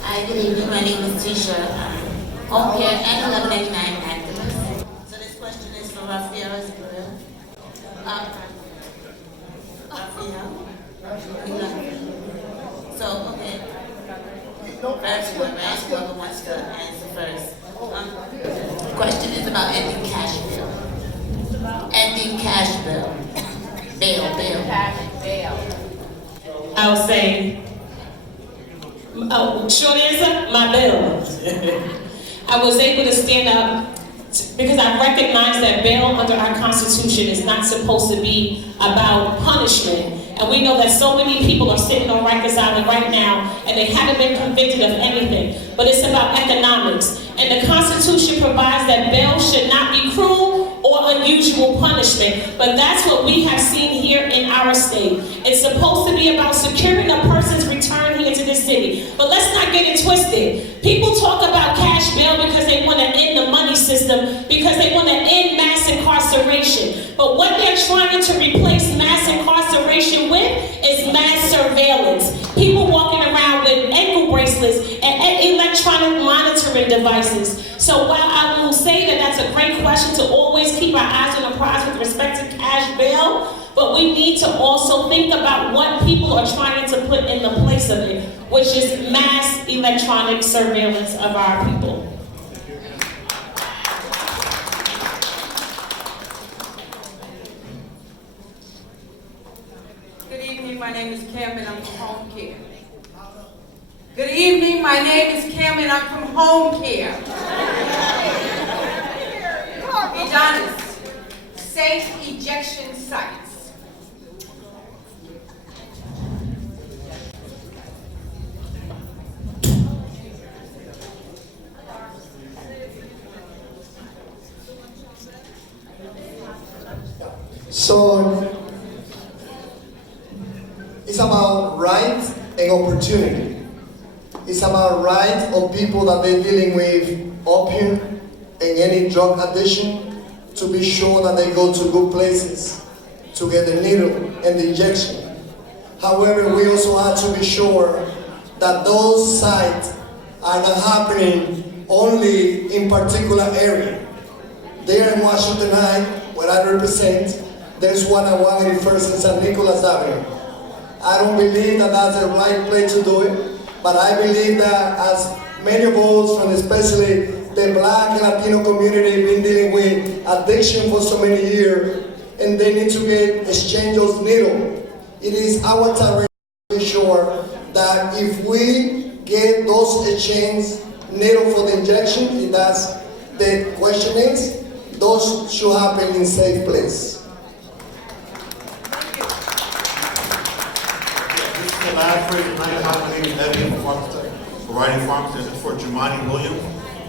Hi, good evening. My name is Tisha. Home care and 1189 activist. So this question is for Raphael as well. Raphael? So, okay. First one, right? Whoever wants to answer first. The question is about ending cash bill. Ending cash bill. Bail. I'll say, short answer, my bill. I was able to stand up because I recognize that bail under our Constitution is not supposed to be about punishment. And we know that so many people are sitting on Rikers Island right now and they haven't been convicted of anything. But it's about economics. And the Constitution provides that bail should not be cruel or unusual punishment. But that's what we have seen here in our state. It's supposed to be about securing a person's return here to this city. But let's not get it twisted. People talk about cash bail because they want to end the money system, because they want to end mass incarceration. But what they're trying to replace mass incarceration with is mass surveillance. People walking around with ankle bracelets and electronic monitoring devices. So while I will say that that's a great question to always keep our eyes on the prize with respect to cash bail, but we need to also think about what people are trying to put in the place of it, which is mass electronic surveillance of our people. Good evening, my name is Kim and I'm from Home Care. Good evening, my name is Kim and I'm from Home Care. Be honest, safe ejection sites. So it's about rights and opportunity. It's about rights of people that they're dealing with opium and any drug addiction to be sure that they go to good places to get the needle and the injection. However, we also have to be sure that those sites are not happening only in particular area. There in Washington Heights, where I represent, there's one at 181st and San Nicolas Avenue. I don't believe that that's the right place to do it, but I believe that as many of us, from especially the Black and Latino community, been dealing with addiction for so many years, and they need to get exchange those needles. It is our time to be sure that if we get those exchange needles for the injection, if that's the question is, those should happen in safe place. The last phrase of my name is Evan for writing pharmacist. This is for Jemani Williams,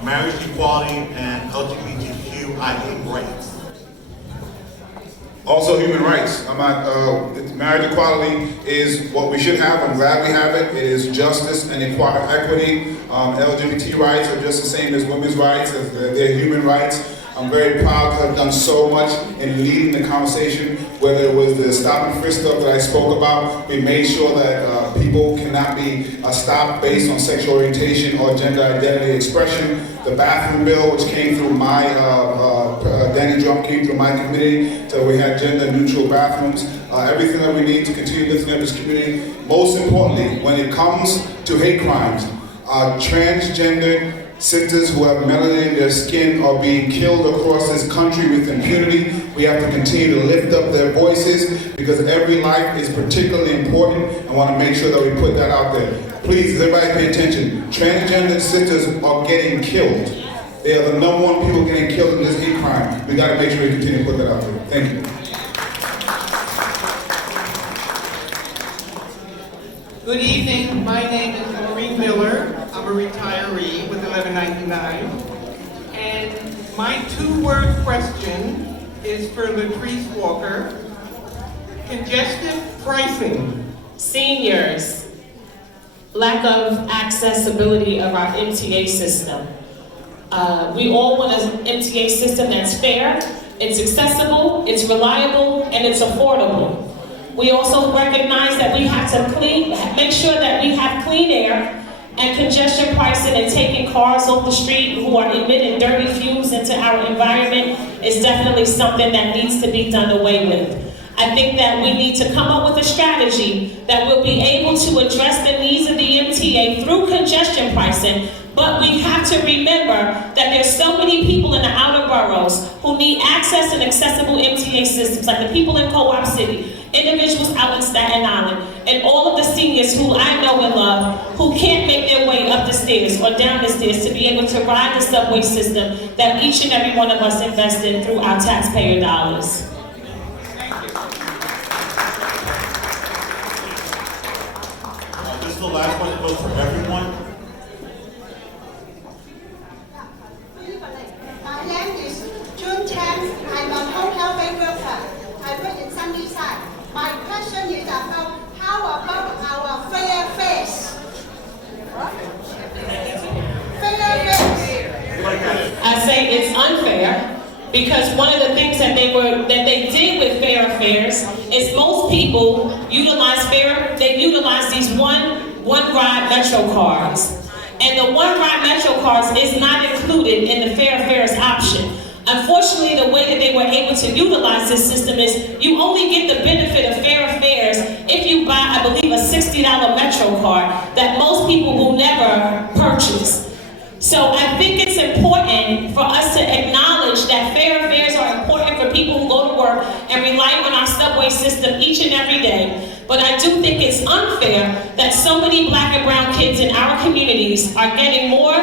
marriage equality and LGBTQIA rights. Also human rights. Marriage equality is what we should have. I'm glad we have it. It is justice and equity. LGBT rights are just the same as women's rights, as they're human rights. I'm very proud to have done so much in leading the conversation, whether it was the stop and frisk stuff that I spoke about. We made sure that people cannot be stopped based on sexual orientation or gender identity expression. The bathroom bill, which came through my, Danny Drum came through my committee, so we had gender neutral bathrooms. Everything that we need to continue lifting up this community. Most importantly, when it comes to hate crimes, transgender sisters who have melanin in their skin are being killed across this country with impunity. We have to continue to lift up their voices because every life is particularly important. I want to make sure that we put that out there. Please, everybody pay attention. Transgender sisters are getting killed. They are the #1 people getting killed in this hate crime. We got to make sure we continue to put that out there. Thank you. Good evening. My name is Maureen Miller. I'm a retiree with 1199. And my two-word question is for Latrice Walker. Congestive pricing. Seniors, lack of accessibility of our MTA system, We all want an MTA system that's fair, it's accessible, it's reliable, and it's affordable. We also recognize that we have to make sure that we have clean air, and congestion pricing and taking cars off the street who are emitting dirty fumes into our environment is definitely something that needs to be done away with. I think that we need to come up with a strategy that will be able to address the needs of the MTA through congestion pricing, but we have to remember that there's so many people in the outer boroughs who need access and accessible MTA systems, like the people in Co-op City, individuals out in Staten Island, and all of the seniors who I know and love who can't make their way up the stairs or down the stairs to be able to ride the subway system that each and every one of us invest in through our taxpayer dollars. This is the last one that goes for everyone. My name is June Chan. I'm a home health worker. I work in Sunnyside. My question is about how about our fair fares? I say it's unfair because one of the things that they did with fair fares is most people utilize these one ride Metro cards. And the one ride Metro cards is not included in the fair fares option. Unfortunately, the way that they were able to utilize this system is you only get the benefit of fair fares if you buy, I believe, a $60 Metro card that most people will never purchase. So I think it's important for us to acknowledge that fair fares are important for people who go to work and rely on our subway system each and every day. But I do think it's unfair that so many black and brown kids in our communities are getting more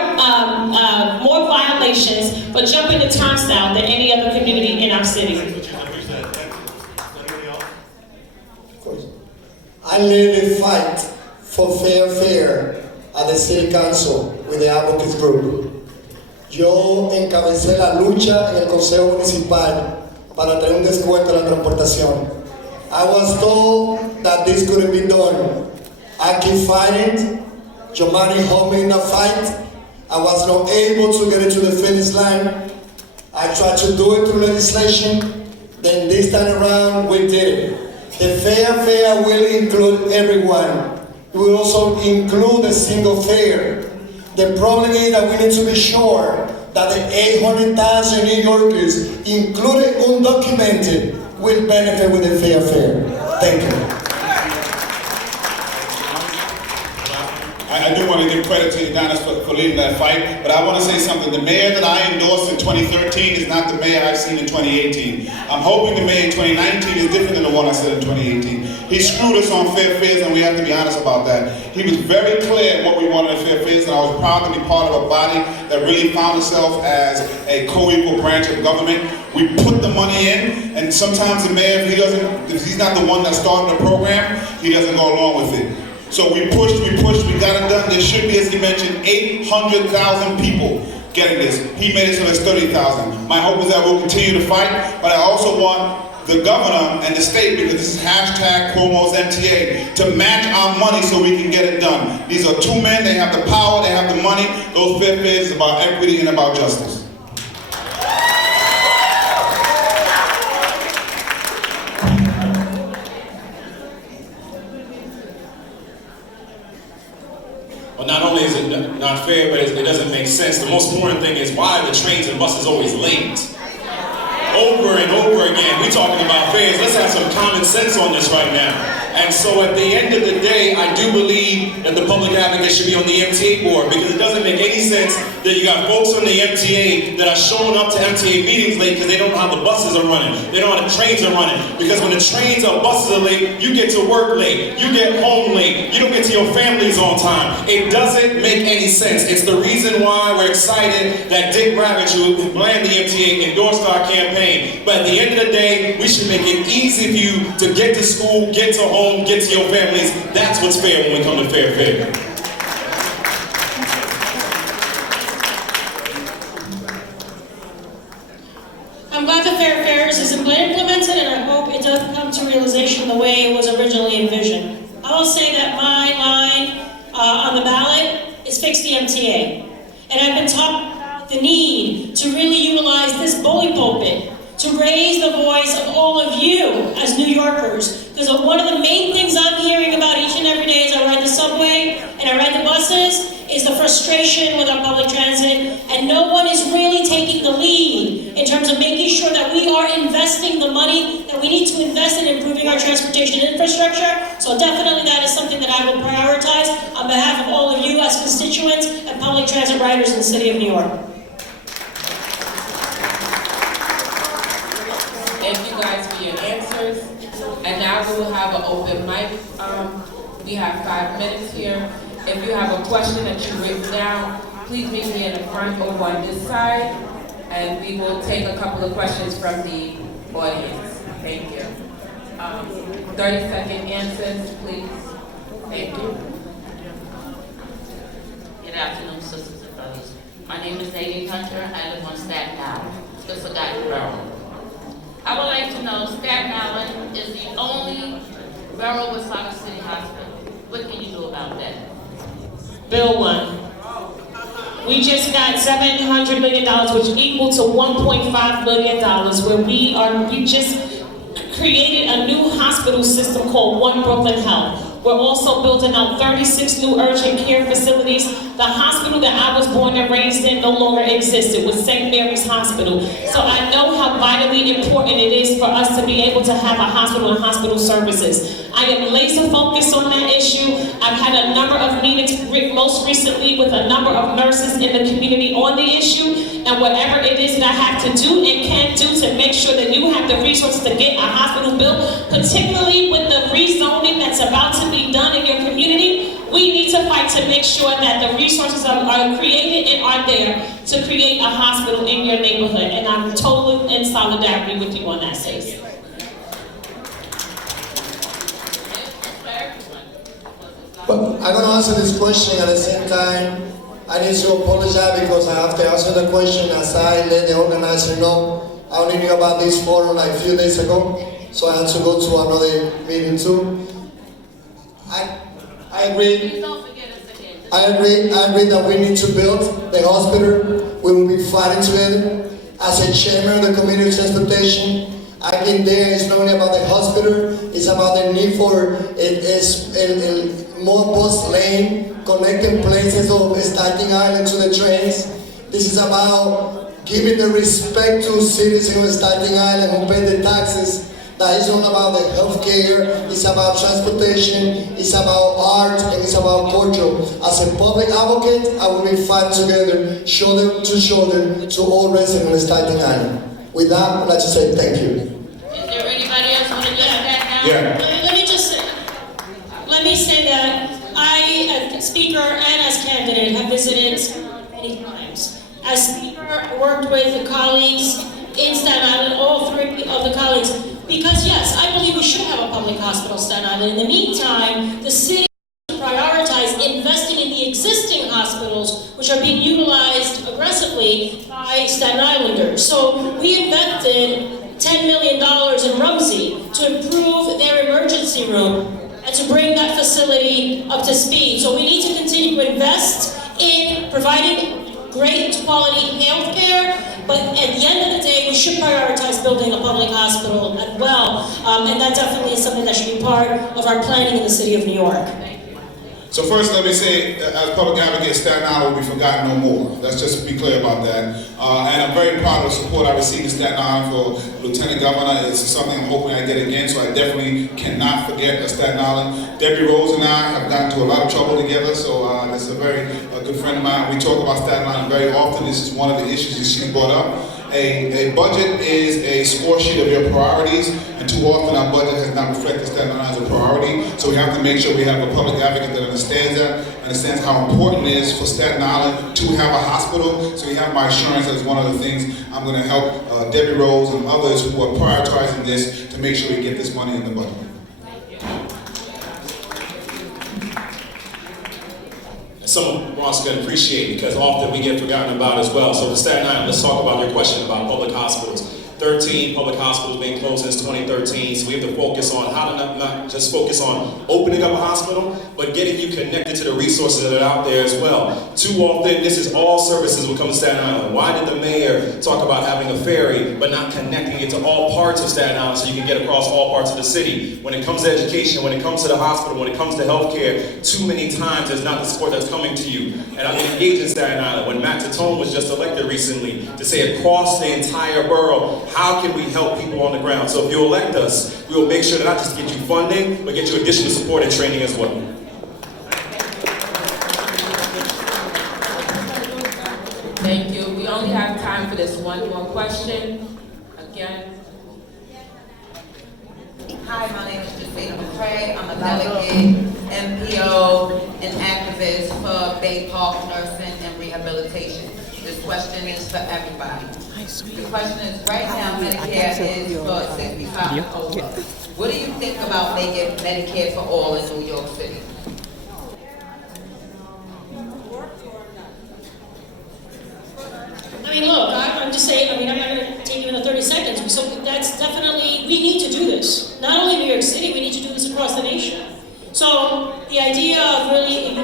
violations for jumping the turnstile than any other community in our city. I led a fight for fair fare at the City Council with the Advocates Group. Yo encabecé la lucha en el Consejo Municipal para tener un descuento en la transportación. I was told that this couldn't be done. I keep fighting. Giovanni helped me in the fight. I was not able to get it to the finish line. I tried to do it through legislation. Then this time around, we did it. The fair fare will include everyone. It will also include a single fare. The problem is that we need to be sure that the 800,000 New Yorkers, including undocumented, will benefit with the fair fare. Thank you. I do want to give credit to Udonis for leading that fight, but I want to say something. The mayor that I endorsed in 2013 is not the mayor I've seen in 2018. I'm hoping the mayor in 2019 is different than the one I said in 2018. He screwed us on fair fares, and we have to be honest about that. He was very clear what we wanted in fair fares, and I was proud to be part of a body that really found itself as a co-equal branch of government. We put the money in, and sometimes the mayor, if he's not the one that started the program, he doesn't go along with it. So we pushed, we got it done. There should be, as he mentioned, 800,000 people getting this. He made it so there's 30,000. My hope is that we'll continue to fight, but I also want the governor and the state, because this is hashtag Cuomo's MTA, to match our money so we can get it done. These are two men, they have the power, they have the money. Those fair fares is about equity and about justice. Well, not only is it not fair, but it doesn't make sense. The most important thing is why are the trains and buses always late? Over and over again, we're talking about fares. Let's have some common sense on this right now. And so at the end of the day, I do believe that the public advocate should be on the MTA board, because it doesn't make any sense that you got folks on the MTA that are showing up to MTA meetings late because they don't know how the buses are running. They don't know how the trains are running. Because when the trains or buses are late, you get to work late. You get home late. You don't get to your families on time. It doesn't make any sense. It's the reason why we're excited that Dick Ravitch, who blamed the MTA, endorsed our campaign. But at the end of the day, we should make it easy for you to get to school, get to home, get to your families. That's what's fair when we come to fair fare. I'm glad the fair fares is implemented, and I hope it does come to realization the way it was originally envisioned. I will say that my line on the ballot is fix the MTA. And I've been talking about the need to really utilize this bully pulpit to raise the voice of all of you as New Yorkers. Because one of the main things I'm hearing about each and every day as I ride the subway and I ride the buses is the frustration with our public transit, and no one is really taking the lead in terms of making sure that we are investing the money that we need to invest in improving our transportation infrastructure. So definitely that is something that I will prioritize on behalf of all of you as constituents and public transit riders in the city of New York. Thank you guys for your answers. And now we will have an open mic. We have 5 minutes here. If you have a question that you've written down, please meet me in the front over on this side, and we will take a couple of questions from the audience. Thank you. 30-second answers, please. Thank you. Good afternoon, sisters and brothers. My name is Nadine Hunter. I live on Staten Island, the forgotten borough. I would like to know, Staten Island is the only borough without a city hospital. What can you do about that? Bill 1. We just got $700 million, which equal to $1.5 billion, where we just created a new hospital system called One Brooklyn Health. We're also building out 36 new urgent care facilities. The hospital that I was born and raised in no longer exists. It was St. Mary's Hospital. So I know how vitally important it is for us to be able to have a hospital and hospital services. I am laser focused on that issue. I've had a number of meetings, most recently with a number of nurses in the community on the issue, and whatever it is that I have to do and can do to make sure that you have the resources to get a hospital built, particularly with the rezoning that's about to be done in your community. We need to fight to make sure that the resources are created and are there to create a hospital in your neighborhood, and I'm totally in solidarity with you on that, sis. But I'm going to answer this question at the same time. I need to apologize because I have to answer the question as I let the organizer know. I only knew about this forum like a few days ago, so I had to go to another meeting too. I agree. I agree that we need to build the hospital. We will be fighting together. As a chairman of the Committee of Transportation, I've been there. It's not only about the hospital, it's about the need for more bus lane, connecting places of Staten Island to the trains. This is about giving the respect to citizens of Staten Island who pay the taxes. That is not about the healthcare, it's about transportation, it's about art, and it's about culture. As a public advocate, I will be fighting together, shoulder to all residents of Staten Island. With that, I'd like to say thank you. Is there anybody else want to get that now? Yeah. Let me say that I, as speaker and as candidate, have visited many times. As speaker, I worked with the colleagues in Staten Island, all three of the colleagues, because yes, I believe we should have a public hospital in Staten Island. In the meantime, the city should prioritize investing in the existing hospitals, which are being utilized aggressively by Staten Islanders. So we invested $10 million in Rumsey to improve their emergency room and to bring that facility up to speed. So we need to continue to invest in providing great quality health care, but at the end of the day, we should prioritize building a public hospital as well. And that definitely is something that should be part of our planning in the city of New York. So first, let me say, as public advocate, Staten Island will be forgotten no more. Let's just be clear about that. And I'm very proud of the support I received in Staten Island for Lieutenant Governor. It's something I'm hoping I get again, so I definitely cannot forget Staten Island. Debbie Rose and I have gotten into a lot of trouble together, so that's a very good friend of mine. We talk about Staten Island very often. This is one of the issues that she brought up. A budget is a score sheet of your priorities, and too often our budget has not reflected Staten Island as a priority. So we have to make sure we have a public advocate that understands that, understands how important it is for Staten Island to have a hospital. So you have my assurance that is one of the things I'm going to help Debbie Rose and others who are prioritizing this to make sure we get this money in the budget. Some Ross can appreciate because often we get forgotten about as well. So to Staten Island, let's talk about your question about public hospitals. 13 public hospitals being closed since 2013, so we have to focus on how to not just focus on opening up a hospital, but getting you connected to the resources that are out there as well. Too often, this is all services will come to Staten Island. Why did the mayor talk about having a ferry, but not connecting it to all parts of Staten Island so you can get across all parts of the city? When it comes to education, when it comes to the hospital, when it comes to healthcare, too many times there's not the support that's coming to you. And I've been engaged in Staten Island. When Matt Tatone was just elected recently, to say across the entire borough, how can we help people on the ground? So if you elect us, we will make sure to not just get you funding, but get you additional support and training as well. Thank you. We only have time for this one more question. Again. Hi, my name is Justina McCray. I'm a delegate, MPO, and activist for Bay Park Nursing and Rehabilitation. This question is for everybody. The question is, right now Medicare is for 65 and over. What do you think about making Medicare for all in New York City? I mean, look, I'm just saying, I'm not going to take even the 30 seconds. So that's definitely, we need to do this. Not only in New York City, we need to do this across the nation. So the idea of really,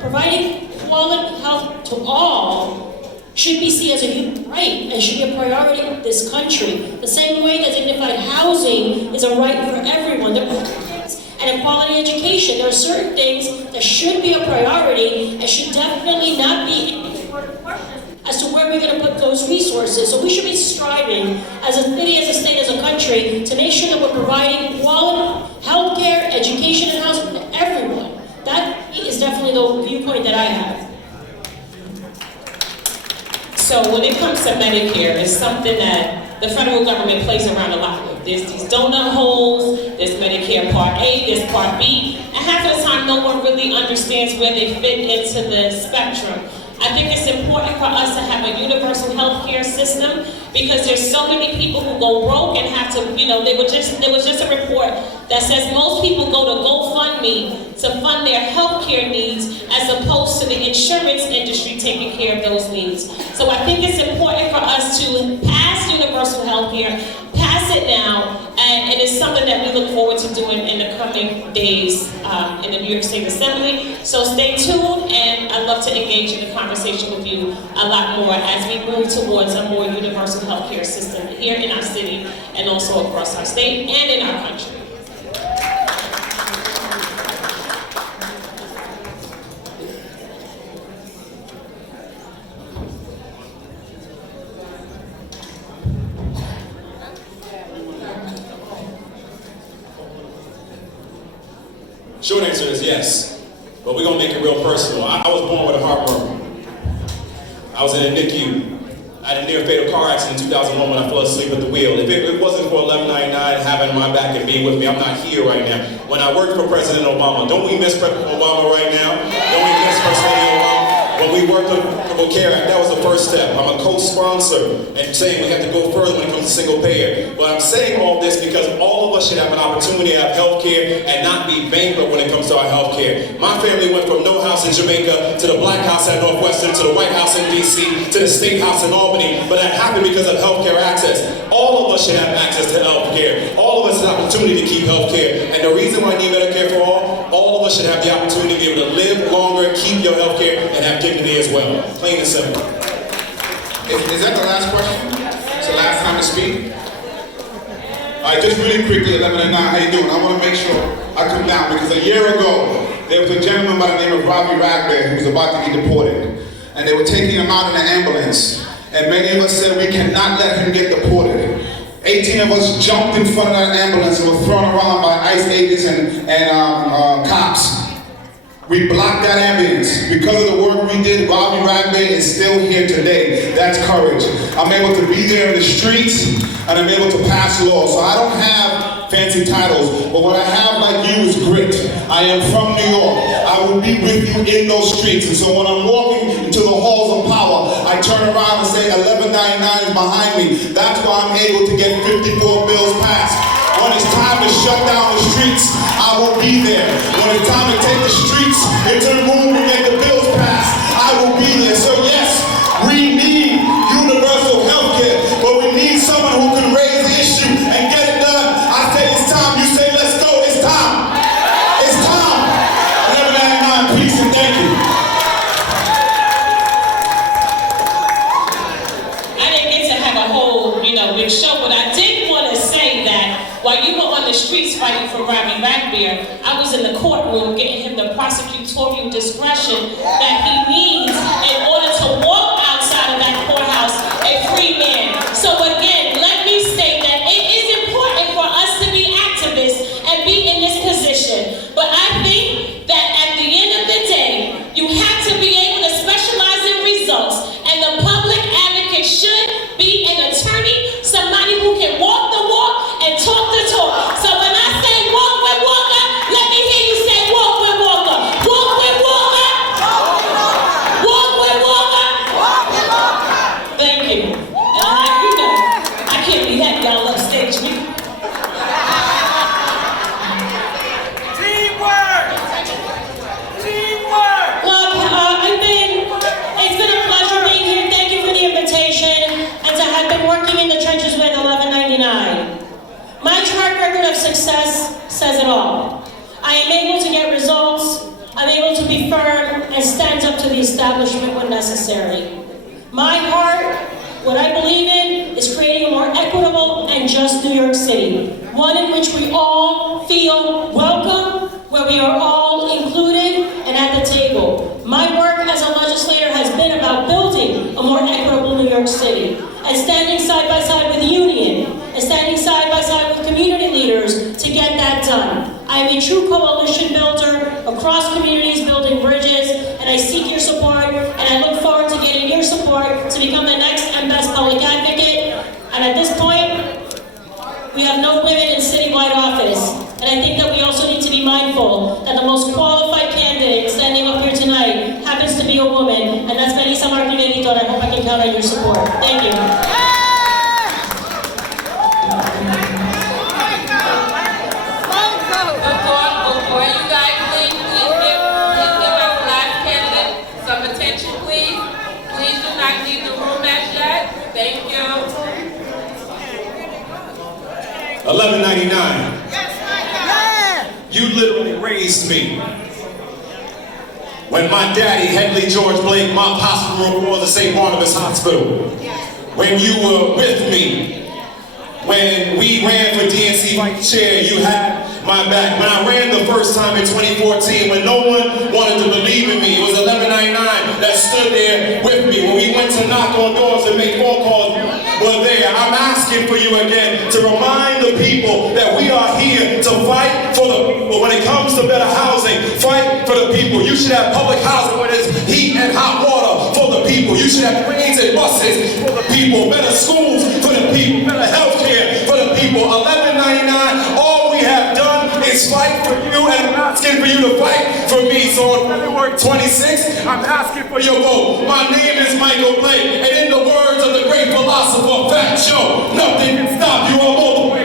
providing quality health to all should be seen as a human right and should be a priority in this country. The same way that dignified housing is a right for everyone. And a quality education. There are certain things that should be a priority and should definitely not be as to where we're going to put those resources. So we should be striving as a city, as a state, as a country to make sure that we're providing quality healthcare, education, and housing for everyone. That is definitely the viewpoint that I have. So when it comes to Medicare, it's something that the federal government plays around a lot with. There's these donut holes, there's Medicare Part A, there's Part B, and half of the time no one really understands where they fit into the spectrum. I think it's important for us to have a universal health care system because there's so many people who go broke and have to, there was just a report that says most people go to GoFundMe to fund their health care needs as opposed to the insurance industry taking care of those needs. So I think it's important for us to pass universal health care, pass it now, and it is something that we look forward to doing in the coming days in the New York State Assembly. So stay tuned, and I'd love to engage in the conversation with you a lot more as we move towards a more universal healthcare system here in our city and also across our state and in our country. Short answer is yes, but we're gonna make it real personal. I was born with a heartburn. I was in a NICU. I had a near fatal car accident in 2001 when I fell asleep at the wheel. If it wasn't for 1199 having my back and being with me, I'm not here right now. When I worked for President Obama, don't we miss President Obama right now? Don't we miss First Lady Obama? When we worked on the Affordable Care Act, that was the first step. I'm a co-sponsor and saying we have to go further when it comes to single payer. But I'm saying all this because all of us should have an opportunity to have health care and not be bankrupt when it comes to our health care. My family went from no house in Jamaica to the Black House at Northwestern to the White House in DC to the State House in Albany, but that happened because of health care access. All of us should have access to health care. All of us have an opportunity to keep health care. And the reason why I need Medicare for all of us should have the opportunity to be able to live longer, keep your health care, and have dignity as well. Plain and simple. Is that the last question? It's the last time to speak? All right, just really quickly, 11 and 9, how you doing? I want to make sure I come down because a year ago, there was a gentleman by the name of Robbie Ragbear who was about to get deported. And they were taking him out in an ambulance. And many of us said we cannot let him get deported. 18 of us jumped in front of that ambulance and were thrown around by ICE agents and cops. We blocked that ambulance. Because of the work we did, Robbie Ragbear is still here today. That's courage. I'm able to be there in the streets, and I'm able to pass laws. So I don't have fancy titles, but what I have like you is grit. I am from New York. I will be with you in those streets. And so when I'm walking into the halls of power, I turn around and say 1199 is behind me. That's why I'm able to get 54 bills passed. When it's time to shut down the streets, I will be there. When it's time to take the streets into the room and get the bills passed, I will be there. So yes, we need universal health care, but we need someone who inquisitorial discretion that he needs in order to walk outside of that courthouse a free man. So again, let me state that it is important for us to be activists and be in this position. But I think that at the end of the day, you have to be able to specialize in results. And the public advocate should be an attorney, somebody who can walk the walk and talk the talk. So when I say walk with Walker, let me hear you say walk with Walker. Walk with Walker. Walk with Walker. Walk with Walker. Thank you. And you know, I can't be happy y'all upstage me. Teamwork! Teamwork! Look, it's been a pleasure being here. Thank you for the invitation. And to have been working in the trenches with 1199. My track record of success says it all. I am able to get results. I'm able to be firm and stand up to the establishment when necessary. My heart, what I believe in, is creating a more equitable and just New York City. One in which we all feel welcome, where we are all included and at the table. My work as a legislator has been about building a more equitable New York City and standing side by side with union and standing side by side with community leaders to get that done. I am a true coalition builder across communities, building bridges, and I seek your support, and I look forward to getting your support to become the next and best public advocate. And at this point, we have no women in citywide office. And I think that we also need to be mindful that the most qualified candidate standing up here tonight happens to be a woman, and that's Melissa Mark-Viverito, and I hope I can count on your support. Thank you. Before you guys leave, please give our last candidate some attention, please. Please do not leave the room as yet. Thank you. 1199. You literally raised me. When my daddy, Hedley George Blake, mopped hospital floors at St. Barnabas Hospital. When you were with me. When we ran for DNC vice chair, you had my back. When I ran the first time in 2014, when no one wanted to believe in me, it was 1199 that stood there with me. When we went to knock on doors and make phone calls, you were there. I'm asking for you again to remind the people that we are here to fight for the people. When it comes to better housing, fight for the people. You should have public housing where there's heat and hot water for the people. You should have trains and buses for the people. Better schools for the people. Better health care for the people. 1199, all we have done is fight for you, and I'm asking for you to fight for me. So on February 26th, I'm asking for your vote. My name is Michael Blake, and in the words of the great philosopher Fat Joe, nothing can stop you. I'm all the way